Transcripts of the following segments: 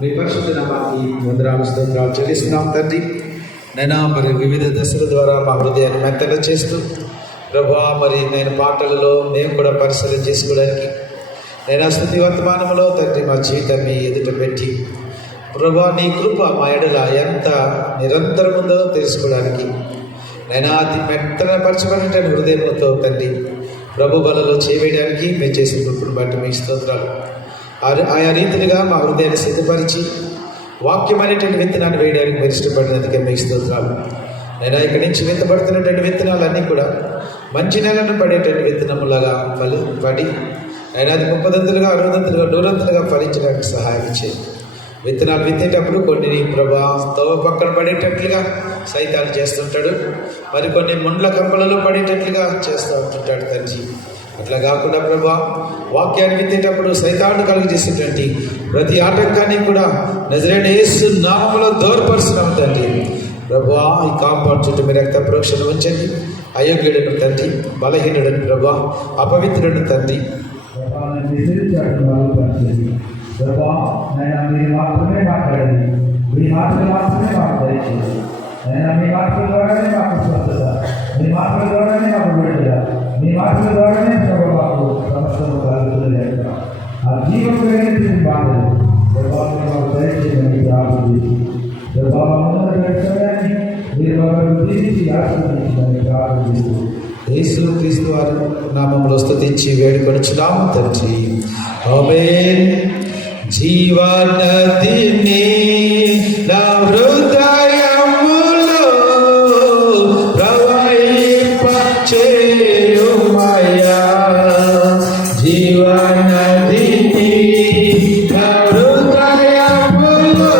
మీ పరిశుద్ధ నామానికి వందనాలు స్తోత్రాలు చెల్లిస్తున్నాం తండ్రి. నేను మరి వివిధ దశల ద్వారా మా హృదయాన్ని మెత్తగా చేస్తూ ప్రభా మరి నేను పాటలలో మేము కూడా పరిశీలన చేసుకోవడానికి నేను స్తుతి వర్తమానంలో తండ్రి మా జీవితం మీ ఎదుట పెట్టి ప్రభా నీ కృప మా ఎడల ఎంత నిరంతరం ఉందో తెలుసుకోవడానికి నేను అతి మెత్తనపరచబడిన హృదయంతో తండ్రి ప్రభు బలలో చేయడానికి మేము చేసిన కృపను బట్టి మీ స్తోత్రాలు. ఆయా రీతిగా మా హృదయాన్ని సిద్ధపరిచి వాక్యం అనేటువంటి విత్తనాన్ని వేయడానికి మీరు ఇష్టపడినందుకే మీకు స్తోత్రాలు. నేను ఇక్కడి నుంచి విత్తబడుతున్నటువంటి విత్తనాలన్నీ కూడా మంచి నెలను పడేటువంటి విత్తనములాగా పడి నేను అది 30 60 100 ఫలించడానికి సహాయం చేయండి. విత్తనాలు విత్తేటప్పుడు కొన్ని ప్రభా తోవ పక్కన పడేటట్లుగా సైతాలు చేస్తుంటాడు, మరి కొన్ని ముండ్ల కంపలలో పడేటట్లుగా చేస్తూ ఉంటుంటాడు తండ్రి. అట్లా కాకుండా ప్రభా వాక్యాన్ని విత్తేటప్పుడు సైతాన్ని కలిగజేసేటువంటి ప్రతి ఆటంకాన్ని కూడా నజరేయుడైన యేసు నామములో దూరపరుస్తున్నాం తండ్రి. ప్రభా ఈ కాంపౌండ్ చుట్టూ మీరు రక్త ప్రోక్షణ ఉంచండి. అయోగ్యుడను తండ్రి, బలహీనుడను ప్రభా, అపవిత్రుడను తండ్రి మీరు మాత్రమే మాట్లాడండి, మీ మాటలు మాత్రమే మాకు దయచేయండి. మీ మాటల ద్వారానే మాకు స్వస్థత, మీ మాటల ద్వారానే మాకు విడుదల, మీ మాటల ద్వారానే మాకు సమస్యలు కలుగుతుంది. ఆ జీవనమైనటువంటి మాటలు మాకు దయచేయమని ప్రార్థించి మీరు మమ్మల్ని దీనికి ఆశీర్వదించమని ప్రార్థిస్తూ యేసు క్రీస్తు వారి నామములో స్తుతించి వేడుకొనుచున్నాము తండ్రి. ఆమేన్. జీవనదిని నా హృదయములో ప్రవహింప చేయుమయ్యా. జీవనదిని నా హృదయములో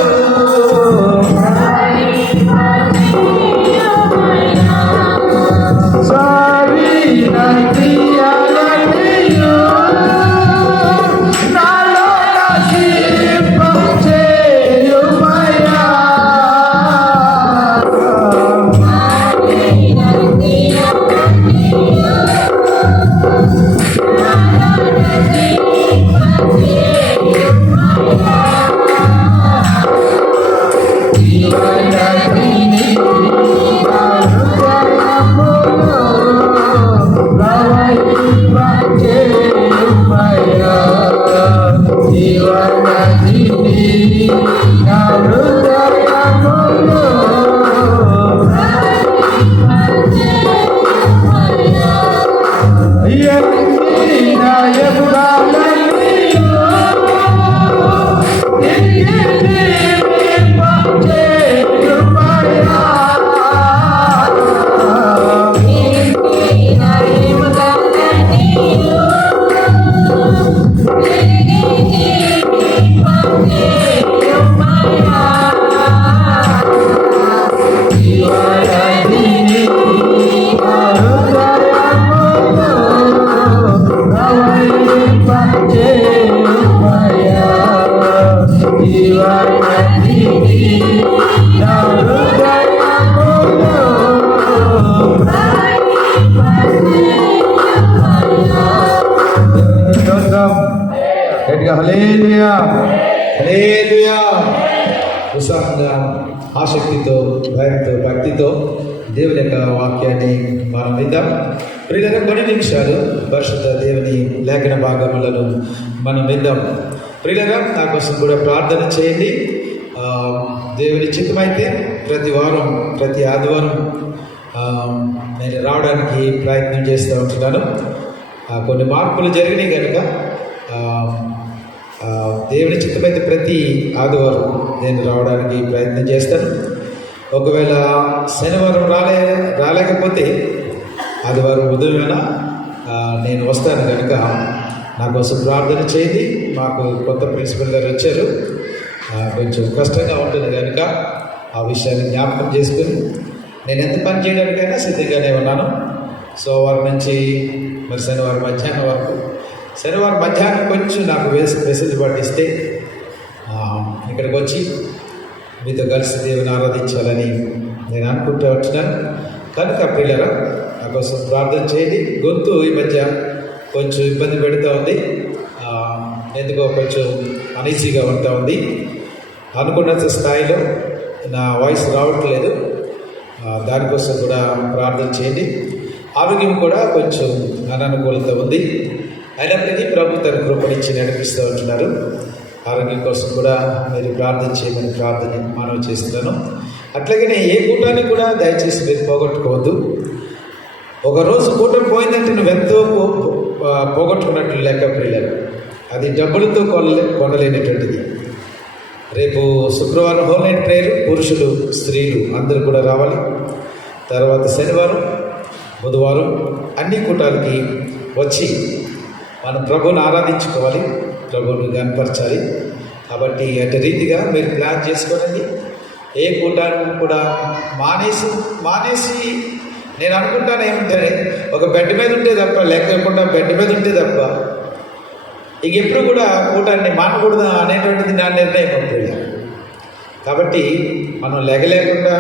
హల్లెలూయా హల్లెలూయా. ఉత్సాహంగా ఆసక్తితో భయంతో భక్తితో దేవుని యొక్క వాక్యాన్ని మనం విందాం. ప్రియులైన కొన్ని నిమిషాలు పరిశుద్ధ దేవుని లేఖన భాగములను మనం విందాం. ప్రియులైన నా కోసం కూడా ప్రార్థన చేయండి. దేవుని చిత్తమైతే ప్రతి వారం ప్రతి ఆదివారం నేను రావడానికి ప్రయత్నం చేస్తూ ఉంటున్నాను. కొన్ని మార్పులు జరిగినాయి కనుక దేవుని చిత్తమైతే ప్రతి ఆదివారం నేను రావడానికి ప్రయత్నం చేస్తాను. ఒకవేళ శనివారం రాలేకపోతే ఆదివారం ఉదయమైనా నేను వస్తాను కనుక నా కోసం ప్రార్థన చేయండి. మాకు కొత్త ప్రిన్సిపల్ గారు వచ్చారు, కొంచెం కష్టంగా ఉంటుంది కనుక ఆ విషయాన్ని జ్ఞాపకం చేసుకుని నేను ఎంత పని చేయడానికైనా సిద్ధంగానే ఉన్నాను. సోమవారం నుంచి మరి శనివారం మధ్యాహ్నం వరకు, శనివారం మధ్యాహ్నం కొంచెం నాకు మెసేజ్ పట్టిస్తే ఇక్కడికి వచ్చి మీతో కలిసి దేవుని ఆరాధించాలని నేను అనుకుంటూ ఉంటున్నాను. కనుక పిల్లరా నా కోసం ప్రార్థన చేయండి. గొంతు ఈ మధ్య కొంచెం ఇబ్బంది పెడుతూ ఉంది. ఎందుకో కొంచెం అనీజీగా ఉంటా ఉంది. అనుకున్న స్థాయిలో నా వాయిస్ రావట్లేదు. దానికోసం కూడా ప్రార్థన చేయండి. ఆరోగ్యం కూడా కొంచెం అననుకూలత ఉంది. అయినప్పటికీ ప్రభు తన కృపనిచ్చి నడిపిస్తూ ఉంటున్నారు. ఆరోగ్యం కోసం కూడా మీరు ప్రార్థన చేయమని మనవి చేస్తున్నాను. అట్లాగనే ఏ కూటాన్ని కూడా దయచేసి మీరు పోగొట్టుకోవద్దు. ఒకరోజు కూటమి పోయిందంటే నువ్వెంతో పోగొట్టుకున్నట్లు లెక్క పిల్లలు. అది డబ్బులతో కొనలేనటువంటిది. రేపు శుక్రవారం హోల్ నైట్ ప్రేయర్, పురుషులు స్త్రీలు అందరూ కూడా రావాలి. తర్వాత శనివారం, బుధవారం అన్ని కూటాలకి వచ్చి మనం ప్రభువుని ఆరాధించుకోవాలి, ప్రభువుని కనపరచాలి. కాబట్టి అటు రీతిగా మీరు ప్లాన్ చేసుకోనండి. ఏ కూటాన్ని కూడా మానేసి నేను అనుకుంటాను ఏమంటే ఒక బెడ్ మీద ఉంటే తప్ప, లేకుండా బెడ్ మీద ఉంటే తప్ప ఇక ఎప్పుడు కూడా కూటాన్ని మానకూడదు అనేటువంటిది నా నిర్ణయం ఉంటుంది. కాబట్టి మనం లేకుండా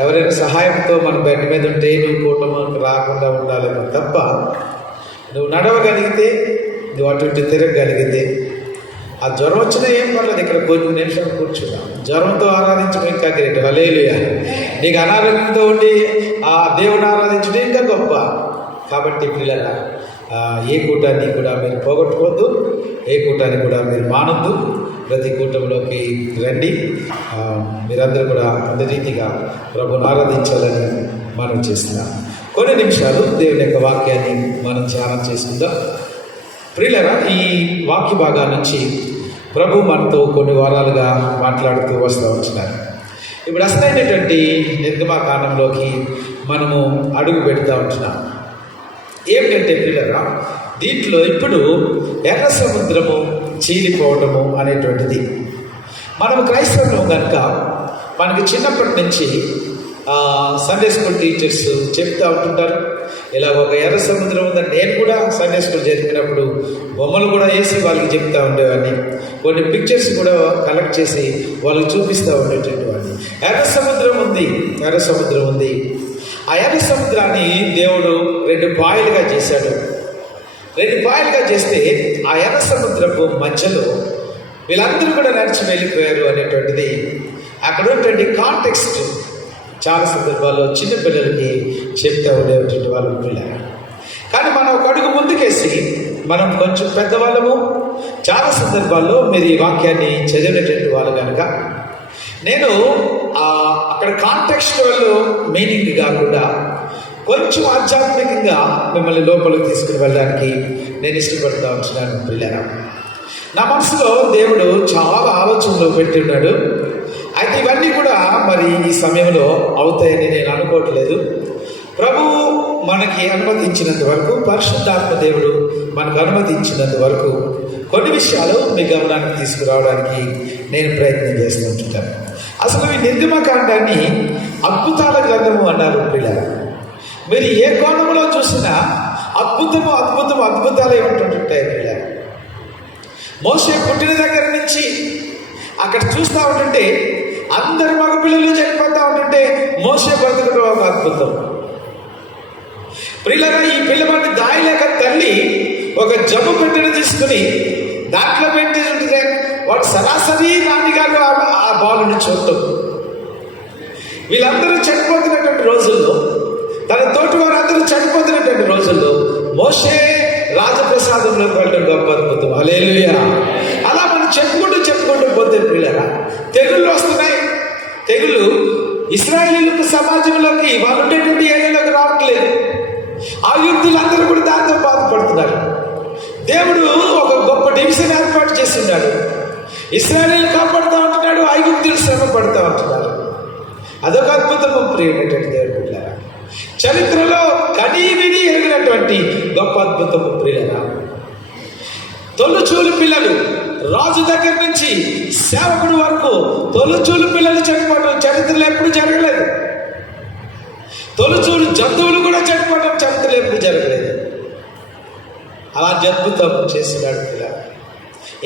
ఎవరైనా సహాయంతో మన బెడ్ మీద ఉంటే నువ్వు కూటమికి రాకుండా ఉండాలని తప్ప, నువ్వు నడవగలిగితే, నువ్వు అటు ఇటు తిరగగలిగితే, ఆ జ్వరం వచ్చినా ఏం పర్లేదు, ఇక్కడ కొన్ని నిమిషాలు కూర్చున్నాం. జ్వరంతో ఆరాధించడం ఇంకా గ్రేట్. హల్లెలూయా. నీకు అనారోగ్యంతో ఉండి ఆ దేవుని ఆరాధించడం ఇంకా గొప్ప. కాబట్టి పిల్లల ఏ కూటాన్ని కూడా మీరు పోగొట్టుకోవద్దు, ఏ కూటాన్ని కూడా మీరు మానొద్దు. ప్రతి కూటంలోకి రండి. మీరందరూ కూడా అదే రీతిగా ప్రభుని ఆరాధించాలని మనం చేస్తున్నాం. కొన్ని నిమిషాలు దేవుని యొక్క వాక్యాన్ని మనం ధ్యానం చేసుకుందాం. ప్రియులారా, ఈ వాక్య భాగాల నుంచి ప్రభు మనతో కొన్ని వారాలుగా మాట్లాడుతూ వస్తూ ఉంటున్నారు. ఇప్పుడు అసలైనటువంటి నిర్గమకాండంలోకి మనము అడుగు పెడతా ఉంటున్నాం. ఏమిటంటే ప్రియులారా, దీంట్లో ఇప్పుడు ఎర్ర సముద్రము చీలిపోవటము అనేటువంటిది మనము క్రైస్తవులు కనుక మనకి చిన్నప్పటి నుంచి సండే స్కూల్ టీచర్స్ చెప్తూ ఉంటుంటారు. ఇలా ఒక ఎర్ర సముద్రం ఉందని నేను కూడా సండే స్కూల్ జరిపినప్పుడు బొమ్మలు కూడా వేసి వాళ్ళకి చెప్తూ ఉండేవాడిని. కొన్ని పిక్చర్స్ కూడా కలెక్ట్ చేసి వాళ్ళకి చూపిస్తూ ఉండేటువంటి వాడిని. ఎర్ర సముద్రం ఉంది. ఆ ఎర్ర సముద్రాన్ని దేవుడు 2 పాయలుగా చేశాడు. 2 పాయలుగా చేస్తే ఆ ఎర్ర సముద్రపు మధ్యలో వీళ్ళందరూ కూడా నడిచి వెళ్ళిపోయారు అనేటువంటిది అక్కడ ఉన్నటువంటి కాంటెక్స్ట్ చాలా సందర్భాల్లో చిన్నపిల్లలకి చెప్తూ ఉండేటువంటి వాళ్ళు పిల్లలు. కానీ మనం ఒక అడుగు ముందుకేసి మనం కొంచెం పెద్దవాళ్ళము, చాలా సందర్భాల్లో మీరు ఈ వాక్యాన్ని చదివినటువంటి వాళ్ళు కనుక నేను అక్కడ కాంటెక్స్చువల్ మీనింగ్ కాకుండా కొంచెం ఆధ్యాత్మికంగా మిమ్మల్ని లోపలికి తీసుకుని వెళ్ళడానికి నేను ఇష్టపడుతూ ఉంటున్నాను పిల్లరా. నా మనసులో దేవుడు చాలా ఆలోచనలు పెట్టి ఉన్నాడు. అయితే ఇవన్నీ కూడా మరి ఈ సమయంలో అవుతాయని నేను అనుకోవట్లేదు. ప్రభు మనకి అనుమతించినంత వరకు, పరిశుద్ధాత్మ దేవుడు మనకు అనుమతించినంత వరకు కొన్ని విషయాలు మీ గమనానికి తీసుకురావడానికి నేను ప్రయత్నం చేస్తూ ఉంటుంటాను. అసలు ఈ నిర్గమకాండాన్ని అద్భుతాల గ్రంథము అన్నారు పిల్లలు. మీరు ఏ కోణంలో చూసినా అద్భుతాలే ఉంటుంటాయి పిల్లలు. మోషే పుట్టిన దగ్గర నుంచి అక్కడ చూస్తూ ఉంటుంటే అందరు మగ పిల్లలు చనిపోతూ ఉంటుంటే మోషే బతుకడం ఒక అద్భుతం. పిల్లగా ఈ పిల్లవాడిని దాయలేక తల్లి ఒక జమ్ము పెట్టిన తీసుకుని దాంట్లో పెట్టి ఉంటే వాడు సరాసరి నాన్నగారు ఆ బాలుని చూడటం. వీళ్ళందరూ చనిపోతున్నటువంటి రోజుల్లో, తన తోటి వారందరూ చనిపోతున్నటువంటి రోజుల్లో మోషే రాజప్రసాదంలోకి వెళ్ళడం గొప్ప అద్భుతం. హల్లెలూయా. అలా మనం చెప్పుకుంటూ పోతే పిల్లరా, తెగుళ్ళు వస్తున్నాయి. తెగుళ్ళు ఇశ్రాయేలు సమాజంలోకి వాళ్ళు ఉండేటువంటి ఏరియాలోకి రావట్లేదు. ఆ యుద్ధులందరూ కూడా దాంతో బాధపడుతున్నారు. దేవుడు ఒక గొప్ప డివిజన్ ఏర్పాటు చేస్తున్నాడు. ఇశ్రాయేలు కాపాడుతూ ఉంటున్నాడు, ఐగుప్తులు శ్రమ పడుతూ ఉంటున్నారు. అదొక అద్భుతము ప్రియమైనటువంటి దేవుడు పిల్లరా. చరిత్రలో కనీవిని ఎరిగినటువంటి గొప్ప అద్భుతము ప్రియులరా. తొలిచూలు పిల్లలు రాజు దగ్గర నుంచి సేవకుడు వరకు తొలిచూలు పిల్లలు చనిపోవడం చరిత్రలో ఎప్పుడు జరగలేదు. తొలిచూలు జంతువులు కూడా చనిపోవడం చరిత్రలో ఎప్పుడు జరగలేదు. అలాంటి అద్భుతం చేస్తున్నాడు పిల్లలు.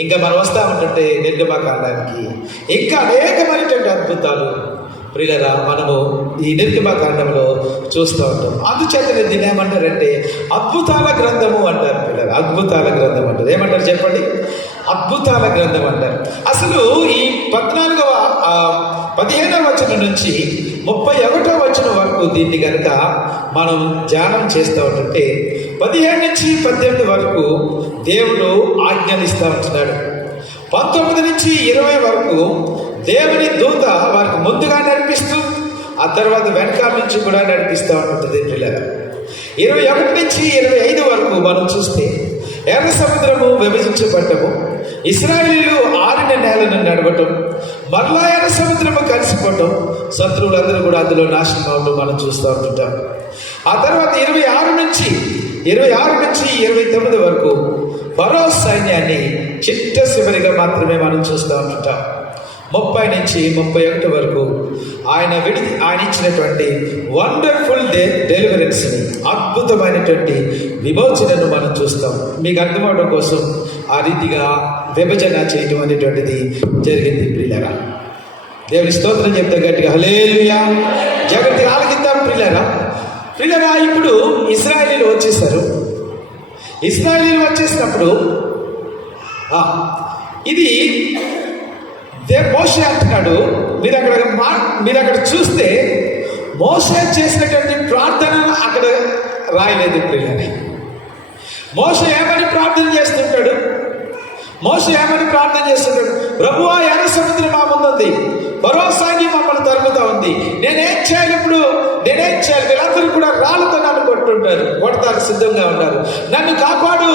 ఇంకా మనం వస్తూ ఉంటుంటే నిర్గమకాండానికి ఇంకా అనేకమైనటువంటి అద్భుతాలు ప్రియులరా మనము ఈ నిర్గమకాండంలో చూస్తూ ఉంటాం. అందుచేత దీన్ని ఏమంటారంటే అద్భుతాల గ్రంథము అంటారు పిల్లలు. అద్భుతాల గ్రంథం అంటారు. ఏమంటారు చెప్పండి? అద్భుతాల గ్రంథం అంటారు. అసలు ఈ 15వ వచనం నుంచి 31వ వచనం వరకు దీన్ని కనుక మనం ధ్యానం చేస్తూ ఉంటుంటే 17 నుంచి 18 వరకు దేవుడు ఆజ్ఞానిస్తూ ఉంటున్నాడు. 19 నుంచి 20 వరకు దేవుని దూత వారికి ముందుగా నడిపిస్తూ ఆ తర్వాత వెనకాల నుంచి కూడా నడిపిస్తూ ఉంటుంది పిల్లలు. 21 నుంచి 25 వరకు మనం చూస్తే ఎర్ర సముద్రము విభజించబడ్డము, ఇశ్రాయేలీయులు ఆరిన నేలను నడవటం, మరలా ఎర్ర సముద్రము కలిసిపోవటం, శత్రువులందరూ కూడా అందులో నాశనం అవడం మనం చూస్తూ ఉంటుంటాం. ఆ తర్వాత 26 నుంచి 29 వరకు ఫరో సైన్యాన్ని చిట్ట చివరిగా మాత్రమే మనం చూస్తూ ఉంటుంటాం. 30 నుంచి 31 వరకు ఆయన ఇచ్చినటువంటి వండర్ఫుల్ డెలివరెన్స్, అద్భుతమైనటువంటి విమోచనను మనం చూస్తాం. మీకు అర్థమవడం కోసం ఆ రీతిగా విభజన చేయడం అనేటువంటిది జరిగింది ప్రియులారా. దేవుని స్తోత్రం చెప్తే గట్టిగా హల్లెలూయా. జగత్తుగా ఆలకిద్దాం ప్రియులారా. ఇప్పుడు ఇశ్రాయేలీయులు వచ్చేసారు. ఇశ్రాయేలీయులు వచ్చేసినప్పుడు ఇది మోషే అంటున్నాడు. మీరు అక్కడ చూస్తే మోషే చేసినటువంటి ప్రార్థనను అక్కడ రాయలేదు ప్రియులని. మోషే ఏమని ప్రార్థన చేస్తుంటాడు? ప్రభువా, ఎర్ర సముద్రం మా ముందుంది, ఫరో సైన్యం మమ్మల్ని తరుముతా ఉంది, నేనేం చేయాలి? వీళ్ళందరూ కూడా రాళ్ళతో నన్ను కొడతారు సిద్ధంగా ఉన్నారు. నన్ను కాపాడు,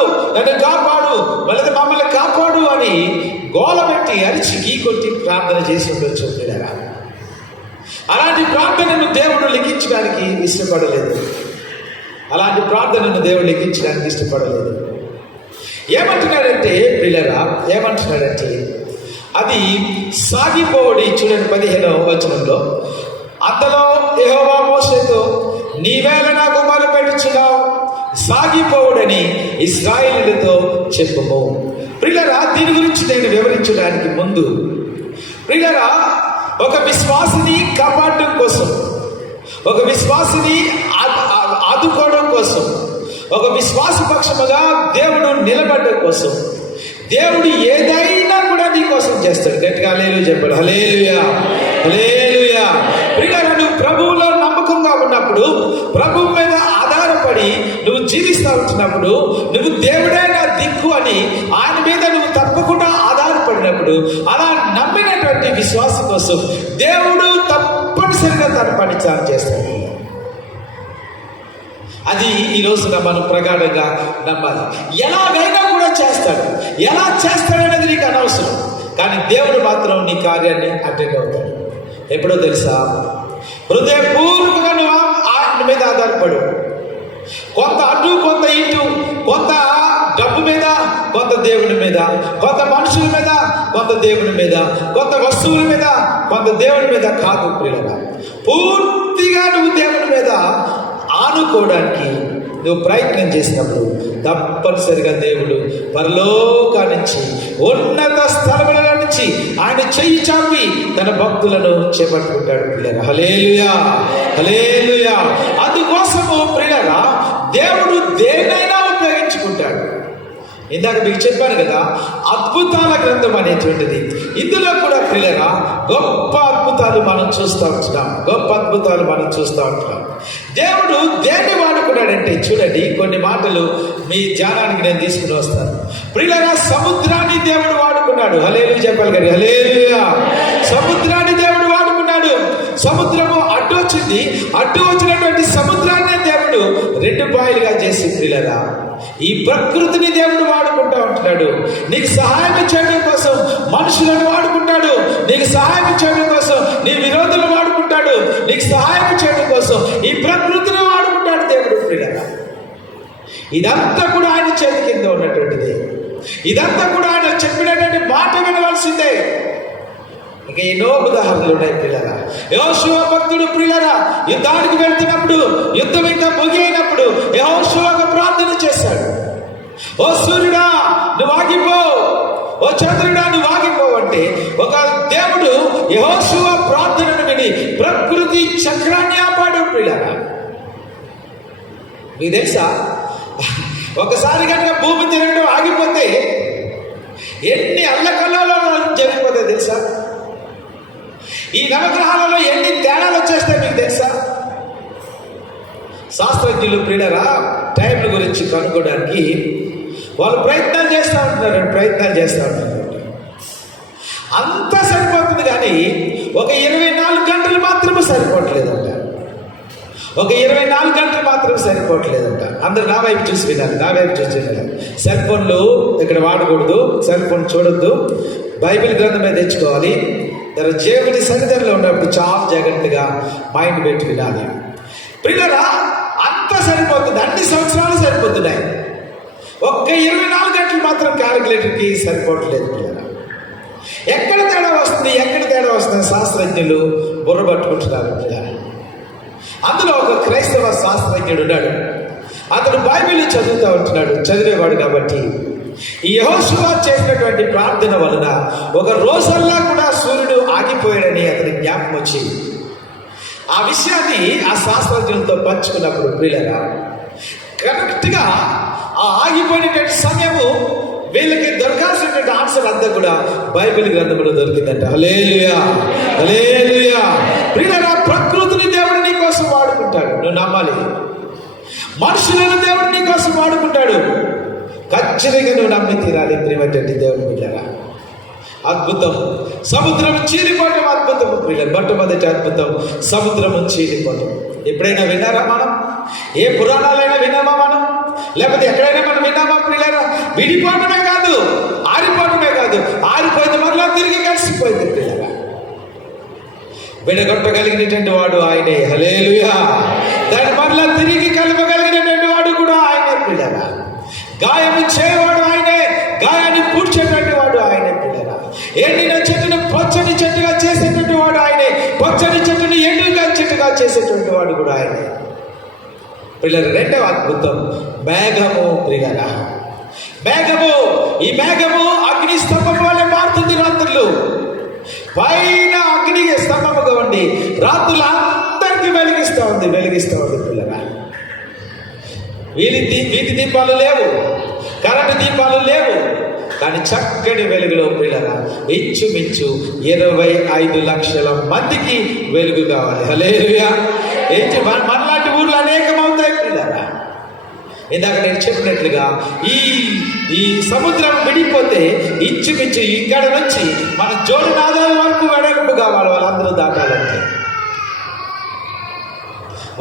మమ్మల్ని కాపాడు అని గోల పెట్టి అరిచి గీకొట్టి ప్రార్థన చేసి ఉండొచ్చు. అలాంటి ప్రార్థనను దేవుడు లిఖించడానికి ఇష్టపడలేదు. ఏమంటున్నాడంటే అది సాగిపోవడి. చూడండి 15వ వచనంలో, అంతలో యెహోవా మోషేతో, నీవేళ నాకు మొరపెట్టుచున్నావు, సాగిపోవుడని ఇశ్రాయేలీయులతో చెప్పుము. ప్రియులారా, దీని గురించి నేను వివరించడానికి ముందు ప్రియులారా, ఒక విశ్వాసిని కాపాడడం కోసం, ఒక విశ్వాసిని ఆదుకోవడం కోసం, ఒక విశ్వాస పక్షముగా దేవుడు నిలబడడం కోసం దేవుడు ఏదైనా కూడా నీ కోసం చేస్తాడు. గట్టిగా హల్లెలూయా చెప్పాడు. హల్లెలూయా. ప్రియులారా, నువ్వు ప్రభువులో నమ్మకంగా ఉన్నప్పుడు, ప్రభువు మీద ఆధారపడి నువ్వు జీవిస్తూ ఉంటున్నప్పుడు, నువ్వు దేవుడే నా దిక్కు అని ఆయన మీద నువ్వు తప్పకుండా ఆధారపడినప్పుడు, అలా నమ్మినటువంటి విశ్వాసం కోసం దేవుడు తప్పనిసరిగా తన పని చేస్తాడు. అది ఈ రోజున మనం ప్రగాఢంగా నమ్మాలి. ఎలాగైనా కూడా చేస్తాడు. ఎలా చేస్తాడనేది నీకు అనవసరం, కానీ దేవుడు మాత్రం నీ కార్యాన్ని అటెండ్ అవుతాడు. ఎప్పుడో తెలుసా? హృదయపూర్వకంగా నువ్వు ఆయన మీద ఆధారపడు. కొంత అటు, కొంత ఇటు, కొంత డబ్బు మీద, కొంత దేవుని మీద, కొంత మనుషుల మీద, కొంత దేవుని మీద, కొంత వస్తువుల మీద, కొంత దేవుని మీద కాదు ప్రియులారా. పూర్తిగా నువ్వు దేవుని మీద ఆనుకోవడానికి నువ్వు ప్రయత్నం చేసినప్పుడు తప్పనిసరిగా దేవుడు పరలోకా నుంచి, ఉన్నత స్థలముల నుంచి ఆయన చెయ్యి చాపి తన భక్తులను చేపట్టుకుంటాడు ప్రియులారా. హల్లెలూయా. అందుకోసము ప్రియులారా, దేవుడు దేన్నైనా ఉపయోగించుకుంటాడు. ఇందాక మీకు చెప్పాను కదా, అద్భుతాల గ్రంథం అనేటువంటిది. ఇందులో కూడా ప్రియులారా గొప్ప అద్భుతాలు మనం చూస్తూ ఉంటున్నాం. దేవుడు దేన్ని వాడుకున్నాడంటే, చూడండి కొన్ని మాటలు మీ ధ్యానానికి నేను తీసుకుని వస్తాను. ప్రియులారా, సముద్రాన్ని దేవుడు వాడుకున్నాడు. హల్లెలూయా చెప్పాలి కదా. హల్లెలూయా. సముద్రాన్ని దేవుడు వాడుకున్నాడు. సముద్రము అడ్డు వచ్చినటువంటి సముద్రాన్ని దేవుడు 2 పాయలుగా చేసి ప్రియులారా ఈ ప్రకృతిని దేవుడు వాడుకుంటా ఉంటున్నాడు. నీకు సహాయం చేయడం కోసం మనుషులను వాడుకుంటాడు. నీకు సహాయం చేయడం కోసం నీ విరోధులను వాడుకుంటాడు. నీకు సహాయం చేయడం కోసం ఈ ప్రకృతిని వాడుకుంటాడు దేవుడు ప్రియులారా. ఇదంతా కూడా ఆయన చేతి కింద ఉన్నటువంటిది. ఇదంతా కూడా ఆయన చెప్పినటువంటి మాట వినవలసిందే. ఇంకా ఎన్నో ఉదాహరణలు ఉన్నాయి ప్రియులారా. యెహోషువ భక్తుడు ప్రియులారా యుద్ధానికి వెళ్తున్నప్పుడు, యుద్ధం ఇంకా ముగియనప్పుడు యెహోషువ ప్రార్థన చేశాడు. ఓ సూర్యుడా నువ్వు ఆగిపో, ఓ చంద్రుడా నువ్వు ఆగిపో అంటే ఒక దేవుడు యెహోషువ ప్రార్థనను విని ప్రకృతి చక్రాన్ని ఆపాడు ప్రియులారా. మీకు తెలుసా, ఒకసారి కనుక భూమి తిరగడం ఆగిపోతే ఎన్ని అల్లకల్లాలలో జరిగిపోతాయి తెలుసా? ఈ నవగ్రహాలలో ఎన్ని తేడాలు వచ్చేస్తాయి మీకు తెలుసా? శాస్త్రజ్ఞులు ప్రియులారా టైంల గురించి కనుక్కోవడానికి వాళ్ళు ప్రయత్నాలు చేస్తూ ఉంటున్నారు. అంతా సరిపోతుంది కానీ ఒక 24 గంటలు మాత్రమే సరిపోవట్లేదంట. అందరు నా వైపు చూసి వినాలి. సెల్ ఫోన్లు ఇక్కడ వాడకూడదు, సెల్ ఫోన్ చూడొద్దు, బైబిల్ గ్రంథమే తెచ్చుకోవాలి. తన జేబుని సన్నిధిలో ఉన్నప్పుడు చాలా జాగ్రత్తగా మైండ్ పెట్టి వినాలి. ప్రియులారా అంతా సరిపోతుంది, అన్ని సంవత్సరాలు సరిపోతున్నాయి. ఒక్క 24 గంటలు మాత్రం క్యాలిక్యులేటర్కి సరిపోవట్లేదు. ప్రియులారా ఎక్కడ తేడా వస్తుంది శాస్త్రజ్ఞులు బుర్ర పట్టుకుంటున్నారు. అందులో ఒక క్రైస్తవ శాస్త్రజ్ఞుడు ఉన్నాడు. అతడు బైబిల్ చదువుతూ ఉంటున్నాడు, చదివేవాడు కాబట్టి. ఈ యెహోషువ చేసినటువంటి ప్రార్థన వలన ఒక రోజల్లా కూడా సూర్యుడు ఆగిపోయాడని అతని జ్ఞాపకం వచ్చింది. ఆ విషయాన్ని ఆ శాస్త్రజ్ఞులతో పంచుకున్నప్పుడు ప్రియులారా కరెక్ట్గా ఆ ఆగిపోయినటువంటి సమయము వీళ్ళకి దొరకాల్సినటువంటి ఆన్సర్ అంతా కూడా బైబిల్ గ్రంథంలో దొరికిందంట. హల్లెలూయా. ప్రియులారా ప్రకృతిని దేవుడు నీ కోసం వాడుకుంటాడు, నువ్వు నమ్మాలి. మనుషులను దేవుడు నీ కోసం వాడుకుంటాడు, ఖచ్చితంగా నువ్వు నమ్మి తీరాలి. ప్రియమైనటువంటి దేవుని బిడ్డలారా అద్భుతం సముద్రం చీలిపోవటం అద్భుతం. మొట్టమొదటి అద్భుతం సముద్రం చీలిపోవటం. ఎప్పుడైనా విన్నారా మనం? ఏ పురాణాలైనా విన్నామా మనం? లేకపోతే ఎక్కడైనా మనం విన్నామా? ప్రియులారా విడిపోవటమే కాదు, ఆరిపోయింది మరలా తిరిగి కలిసిపోయింది. ప్రియులారా విడగొట్టగలిగినటువంటి వాడు ఆయనే. హల్లెలూయా. దాన్ని మరలా తిరిగి కలపగలిగినటువంటి వాడు కూడా ఆయనే. ప్రియులారా గాయము చేయవాడు ఆయనే, గాయాన్ని పూడ్చేటువంటి వాడు ఆయనే. ప్రియులారా ఎండిన చెట్టును పచ్చని చెట్టుగా చేసేటువంటి వాడు ఆయనే, పచ్చని చెట్టును ఎండుగా చెట్టుగా చేసేటువంటి వాడు కూడా ఆయనే. పిల్లలు రెండవ అద్భుతం మేఘము. ప్రియులారా ఈ మేఘము అగ్ని స్తంభం వల్ల మారుతుంది. రాత్రులు పైన అగ్ని స్తంభముగా ఉండి రాత్రులు అందరికీ వెలిగిస్తూ ఉంది. పిల్లరా వీటి దీపాలు లేవు, కరెంటు దీపాలు లేవు, కానీ చక్కటి వెలుగులో పిల్లరా ఇంచుమించు 25 లక్షల మందికి వెలుగు కావాలి. హల్లెలూయా. మనలాంటి ఊర్లు అనేకమవుతాయి. పిల్లరా ఇందాక నేను చెప్పినట్లుగా ఈ సముద్రం విడిపోతే ఇంచుమించు ఇక్కడ నుంచి మన జోడునాదాల వరకు వెడల్పు కావాలి. వాళ్ళందరూ దాటాలంటే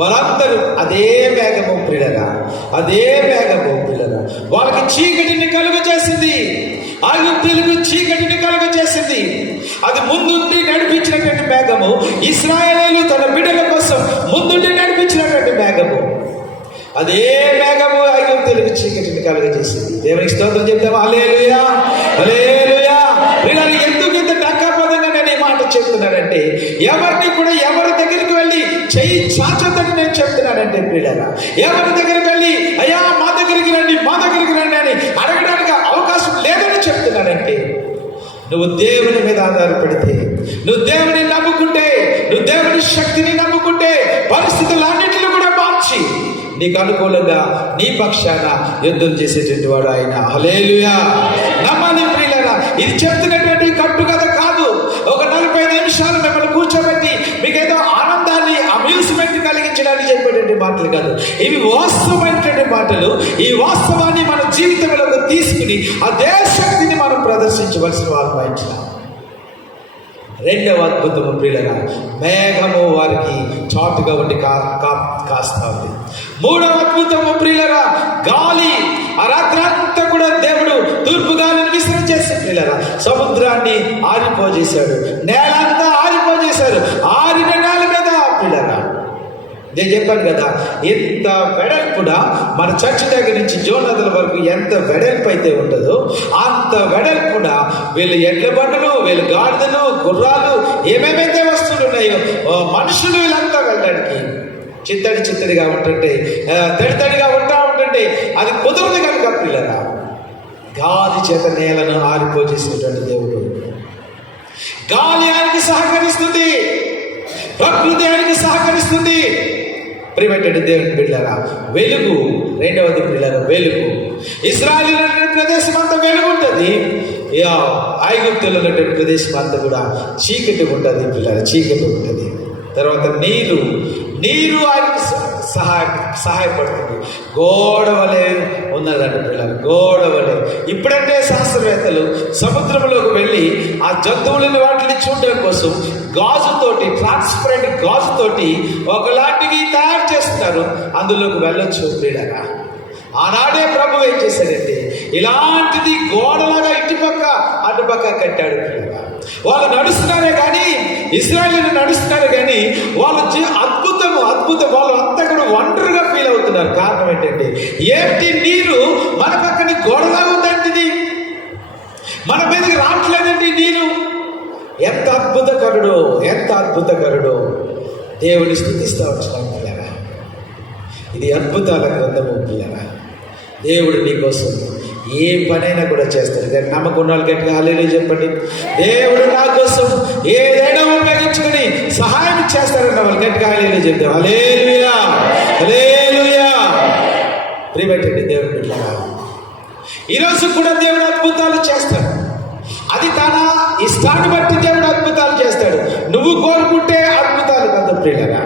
వాళ్ళందరూ అదే మేఘము ప్రియులారా వాళ్ళకి చీకటిని కలుగజేసింది. ఐగుప్తీయులకు చీకటిని కలుగజేసింది. అది ముందుండి నడిపించినటువంటి మేఘము. ఇశ్రాయేలీయులు తన బిడ్డల కోసం ముందుండి నడిపించినటువంటి మేఘము. అదే మేఘము ఐగుప్తీయులకు చీకటిని కలుగజేసింది. దేవునికి స్తోత్రం చెప్తాము. హల్లెలూయా. వీళ్ళని ఎందుకు ఇంత టంకాపదంగా నేను ఈ మాట చెప్తున్నానంటే ఎవరి దగ్గరికి వెళ్ళి చెయ్యి చాచొద్దని నేను చెప్తున్నానంటే ప్రియులారా ఎవరి దగ్గరికి వెళ్ళి అయ్యా మా దగ్గరికి రండి అని అడగడానికి అవకాశం లేదని చెప్తున్నానంటే నువ్వు దేవుని మీద ఆధారపడితే, నువ్వు దేవుని నమ్ముకుంటే, నువ్వు దేవుని శక్తిని నమ్ముకుంటే పరిస్థితులన్నింటినీ కూడా మార్చి నీకు అనుకూలంగా నీ పక్షాన యుద్ధం చేసేటువంటి వాడు ఆయన. హల్లెలూయా. నమ్మాలి ప్రియులారా. ఇది చెప్తున్నటువంటి కట్టుకథ కాదు. ఒక 45 నిమిషాలు మిమ్మల్ని కూర్చోబెట్టి మీకేదో ఆనందాన్ని అమ్యూజ్మెంట్ కలిగించడానికి చెప్పేటువంటి మాటలు కాదు. ఇవి వాస్తవమైనటువంటి మాటలు. ఈ వాస్తవాన్ని మన జీవితంలోకి తీసుకుని అదే శక్తిని మనం ప్రదర్శించవలసిన వాళ్ళు బయట. రెండవ అద్భుతము ప్రియులారా మేఘము వారికి చాటుగా ఉండి కాస్తా ఉంది. మూడవ అద్భుతము ప్రియులారా గాలి. ఆ రాత్రి అంతా కూడా దేవుడు తూర్పు గాలిని విసిరించేసి ప్రియులారా సముద్రాన్ని ఆరిపోజేశాడు, నేల అంతా ఆరిపోజేశాడు. ఆరిన నేల మీద ప్రియులారా నేను చెప్పాను కదా, ఎంత వెడల్పున మన చర్చి దగ్గర నుంచి జోనదుల వరకు ఎంత వెడల్పు అయితే ఉంటుందో అంత వెడల్పున వీళ్ళు ఎడ్ల బండులు, వీళ్ళు గాడిదలు, గుర్రాలు, ఏమేమైతే వస్తువులు ఉన్నాయో మనుషులు వీళ్ళంతా వెళ్ళడానికి చిత్తడిగా ఉంటుంటే, తడిగా ఉంటుంటే అది కుదరదు కనుక పిల్లరా గాలి చేత నేలను ఆరిపోజేసినటువంటి దేవుడు. గాలి ఆయనకి సహకరిస్తుంది, ప్రకృతి ఆయనకి సహకరిస్తుంది. ప్రియమైనటువంటి దేవుని బిడ్డలారా వెలుగు. రెండవది పిల్లల వెలుగు. ఇశ్రాయేలు ప్రదేశం అంతా వెలుగు ఉంటుంది. ఐగుప్తులో ఉన్నటువంటి ప్రదేశం అంతా కూడా చీకటి ఉంటుంది పిల్లలు, చీకటి ఉంటుంది. తర్వాత నీరు ఆయనకు సహాయపడుతుంది. గోడ వలె ఉన్నదంట పిల్లలు, గోడ వలె. ఇప్పుడంటే శాస్త్రవేత్తలు సముద్రంలోకి వెళ్ళి ఆ జంతువులని వాటిని చూడడం కోసం గాజుతోటి, ట్రాన్స్పరెంట్ గాజుతోటి ఒకలాంటివి తయారు చేస్తున్నారు, అందులోకి వెళ్ళొచ్చు పిల్లగా. ఆనాడే ప్రభు ఏం చేశాడంటే ఇలాంటిది గోడలాగా ఇటుపక్క అటుపక్క కట్టాడు పిల్లగా. వాళ్ళు నడుస్తున్నారే కానీ, ఇశ్రాయేలీయులు నడుస్తున్నారు కానీ వాళ్ళు అద్భుతం వాళ్ళు అంతా కూడా వండర్గా ఫీల్ అవుతున్నారు. కారణం ఏంటంటే ఏంటి, నీరు మన పక్కన గోడలాగా ఉందంటిది, మన మీదకి రావట్లేదండి నీరు. ఎంత అద్భుతకరుడో దేవుని స్తుతిస్తూ వచ్చినాం పిల్లగా. ఇది అద్భుతాల గ్రంథము పిల్లగా. దేవుడు నీకోసం ఏ పనైనా కూడా చేస్తాడు. కానీ నమ్మకం ఉన్న వాళ్ళు గట్టిగా హల్లెలూయా చెప్పండి. దేవుడు నా కోసం ఏదైనా ఉపయోగించుకుని సహాయం చేస్తారన్న వాళ్ళు గట్టిగా హల్లెలూయా చెప్తారు. హల్లెలూయా, హల్లెలూయా. ప్రియమైనటువంటి దేవుడు బిడ్డలారా, ఈరోజు కూడా దేవుడు అద్భుతాలు చేస్తాడు. అది తన ఇష్టాన్ని బట్టి దేవుడు అద్భుతాలు చేస్తాడు. నువ్వు కోరుకుంటే అద్భుతాలు కాదు ప్రియులారా,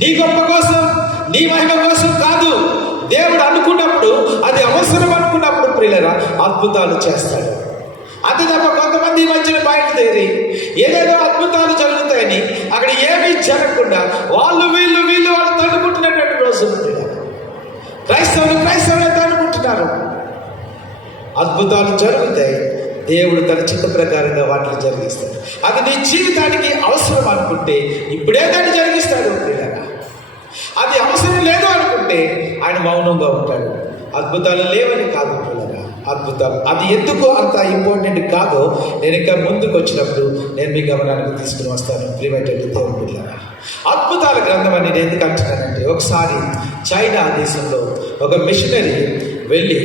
నీ గొప్ప కోసం, నీ మహిమ కోసం కాదు. దేవుడు అనుకున్నప్పుడు, అది అవసరం అనుకున్నప్పుడు ప్రియులారా అద్భుతాలు చేస్తాడు. అంతే తప్ప కొంతమంది ఈ మధ్యన బయలుదేరి ఏదేదో అద్భుతాలు జరుగుతాయని అక్కడ ఏమీ జరగకుండా వాళ్ళు తడుకుంటున్నటువంటి రోజులు క్రైస్తవులు తడుకుంటున్నారు. అద్భుతాలు జరుగుతాయి, దేవుడు తన చిత్త ప్రకారంగా వాటిని జరిగిస్తాడు. అది నీ జీవితానికి అవసరం అనుకుంటే ఇప్పుడే దాన్ని జరిగిస్తాడు పిల్లగా. అది అవసరం లేదు అనుకుంటే ఆయన మౌనంగా ఉంటాడు. అద్భుతాలు లేవని కాదు పిల్లగా, అద్భుతాలు అది ఎందుకు అంత ఇంపార్టెంట్ కాదో నేను ఇంకా ముందుకు వచ్చినప్పుడు నేను మీ గమనానికి తీసుకుని వస్తాను. ప్రియమైనటువంటి దేవుని పిల్లగా, అద్భుతాల గ్రంథం అని నేను ఎందుకు అంటున్నానంటే, ఒకసారి చైనా దేశంలో ఒక మిషనరీ వెళ్ళి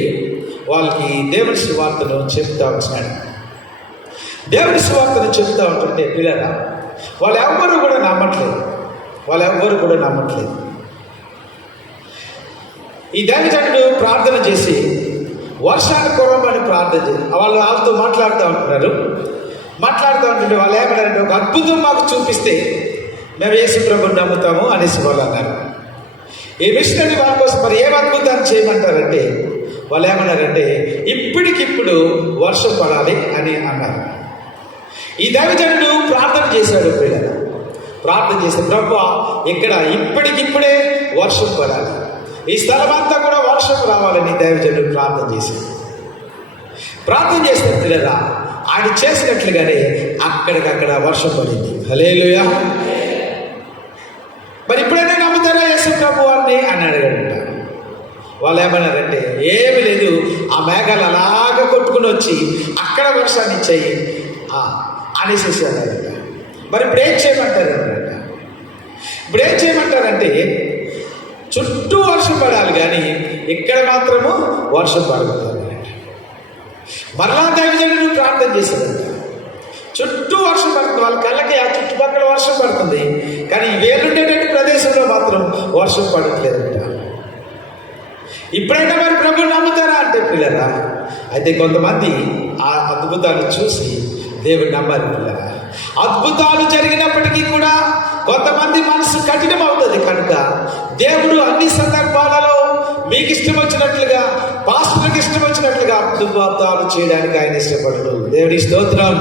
వాళ్ళకి దేవుని సువార్తను చెప్తా వచ్చినాడు. దేవుని సువార్తను చెప్తా ఉంటుంటే పిల్లరా వాళ్ళెవ్వరూ కూడా నమ్మట్లేదు. ఈ దైవజనుడు ప్రార్థన చేసి వర్షాన్ని కురవమని ప్రార్థన చేసి వాళ్ళతో మాట్లాడుతూ ఉంటుంటే వాళ్ళు ఏమన్నారంటే, ఒక అద్భుతం మాకు చూపిస్తే మేము యేసు ప్రభువుని నమ్ముతాము అనేసి వాళ్ళు అన్నారు. ఈ మిషనరీ వాళ్ళ కోసం మరి ఏం అద్భుతాన్ని చేయమంటారంటే వాళ్ళు ఏమన్నారంటే, ఇప్పటికిప్పుడు వర్షం పడాలి అని అన్నారు. ఈ దైవజనుడు ప్రార్థన చేశాడు పిల్లలు, ప్రార్థన చేస్తే ప్రభువా ఇక్కడ ఇప్పటికిప్పుడే వర్షం పడాలి, ఈ స్థలం అంతా కూడా వర్షం రావాలని దైవజనుడు ప్రార్థన చేస్తే పిల్లరా ఆయన చేసినట్లుగానే అక్కడికక్కడ వర్షం పడింది. హల్లెలూయా. మరి ఇప్పుడైనా నమ్ముతారా యేసు ప్రభువాన్ని అని అడగడంట. వాళ్ళు ఏమన్నారంటే, ఏమి లేదు, ఆ మేఘాలు అలాగ కొట్టుకుని వచ్చి అక్కడ వర్షాన్ని ఇచ్చాయి అనేసి అన్నారంట. మరి ఇప్పుడు ఏం చేయమంటారంటే చుట్టూ వర్షం పడాలి కానీ ఇక్కడ మాత్రము వర్షం పడకూడదు. మరలా దైవజనుడు ప్రార్థన చేశాడంట. చుట్టూ వర్షం పడుతుంది, వాళ్ళ కళ్ళకి ఆ చుట్టుపక్కల వర్షం పడుతుంది, కానీ వేలుండేటువంటి ప్రదేశంలో మాత్రం వర్షం పడట్లేదంట. ఇప్పుడైనా మరి ప్రభువు నమ్ముతారా అంటే పిల్లరా, అయితే కొంతమంది ఆ అద్భుతాలు చూసి దేవుడు నమ్మారు పిల్లరా. అద్భుతాలు జరిగినప్పటికీ కూడా కొంతమంది మనసు కఠినం అవుతుంది కనుక దేవుడు అన్ని సందర్భాలలో మీకు ఇష్టం వచ్చినట్లుగా, పాస్టర్కి ఇష్టం వచ్చినట్లుగా అద్భుతాలు చేయడానికి ఆయన ఇష్టపడడు. దేవుడి స్తోత్రం,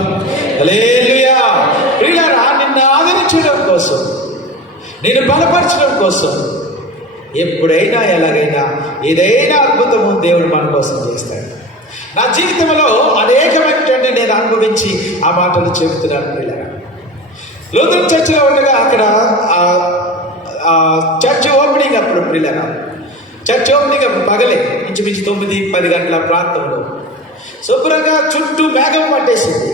హల్లెలూయా. ప్రియులారా, నిన్ను ఆదరించడం కోసం, నిన్ను బలపరచడం కోసం ఎప్పుడైనా ఎలాగైనా ఏదైనా అద్భుతము దేవుడు మన కోసం చేస్తాడు. నా జీవితంలో అనేకమైనటువంటి నేను అనుభవించి ఆ మాటలు చెబుతున్నాను ప్రియులారా. లూథరన్ చర్చిలో ఉండగా అక్కడ చర్చ్ ఓపెనింగ్ అప్పుడు ప్రియులారా, చర్చ్ ఓపెనింగ్ అప్పుడు పగలే ఇంచుమించు 9-10 గంటల ప్రాంతంలో శుభ్రంగా చుట్టూ మేఘం పట్టేసింది.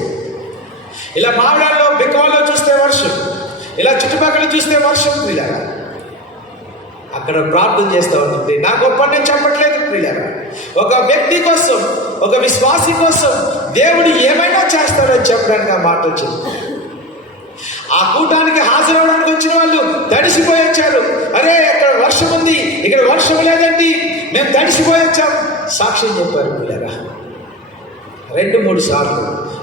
ఇలా మామిడాల్లో బిక్కవాళ్ళలో చూస్తే వర్షం, ఇలా చుట్టుపక్కల చూస్తే వర్షం ప్రియులారా. అక్కడ ప్రార్థన చేస్తూ ఉంటుంది. నా గొప్ప నేను చెప్పట్లేదు ప్రియులారా, ఒక వ్యక్తి కోసం, ఒక విశ్వాసి కోసం దేవుడు ఏమైనా చేస్తాడని చెప్పడానికి ఆ మాటలు చెప్తారు. ఆ కూటానికి హాజరవడానికి వచ్చిన వాళ్ళు తడిసిపోయి వచ్చారు. అరే అక్కడ వర్షం ఉంది, ఇక్కడ వర్షం లేదండి, మేము తడిసిపోయి వచ్చాం సాక్ష్యం చెప్పారు పిల్లరా. 2-3 సార్లు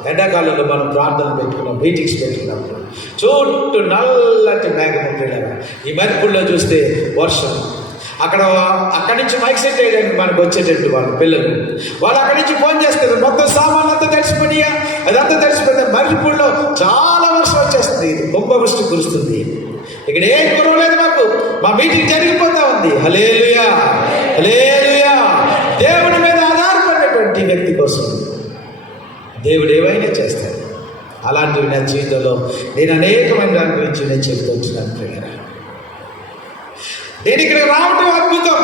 ఎండాకాలంలో మనం ప్రార్థనలు పెట్టుకున్నాం, మీటింగ్స్ పెట్టుకున్నప్పుడు చుట్టూ నల్లటి మేఘం ఉండేలాగా, ఈ మెరుపుల్లో చూస్తే వర్షం. అక్కడి నుంచి మైక్ సెట్ చేయడానికి మనకు వచ్చేటట్టు వాళ్ళ పిల్లలు అక్కడి నుంచి ఫోన్ చేస్తారు, మొత్తం సామాన్లు అంతా తడిసిపోయినా, అదంతా తడిసిపోయింది. మెరుపుల్లో చాలా వర్షం వచ్చేస్తుంది, కుంభవృష్టి కురుస్తుంది. ఇక్కడ ఏం కురవలేదు, మాకు మా మీటింగ్ జరిగిపోతా ఉంది. హల్లెలూయా, హల్లెలూయా. దేవుడి మీద ఆధారపడినటువంటి వ్యక్తి కోసం దేవుడు ఏమైనా చేస్తాడు. అలాంటివి నా జీవితంలో నేను అనేకమైన దాని గురించి నేను చెప్తూ వచ్చినాను ప్రియులారా. నేను ఇక్కడ రావడం అద్భుతం.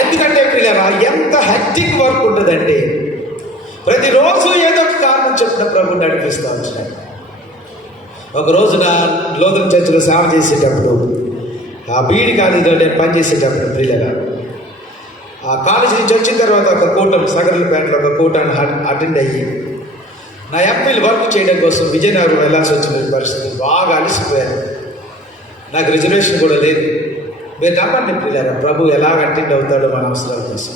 ఎందుకంటే ప్రియులారా, ఎంత హెక్టిక్ వర్క్ ఉంటుందంటే ప్రతిరోజు ఏదో ఒక కారణం చెప్పిన ప్రభు నడిపిస్తూ వచ్చినాడు. ఒక రోజున లోదం చర్చిలో సేవ చేసేటప్పుడు, ఆ బీడి కాలేజీలో నేను పనిచేసేటప్పుడు ప్రియులారా, ఆ కాలేజీ నుంచి వచ్చిన తర్వాత ఒక కూటమి, సగరులపేటలో ఒక కూటాన్ని అటెండ్ అయ్యి నా ఎంపీలు వర్క్ చేయడం కోసం విజయనగరం వెళ్ళాల్సి వచ్చిన పరిస్థితి. బాగా అలసిపోయాను, నాకు రిజర్వేషన్ కూడా లేదు. మీరు నమ్మండి ప్రియులారా, ప్రభు ఎలాగ అటెండ్ అవుతాడో మన అవసరాల కోసం.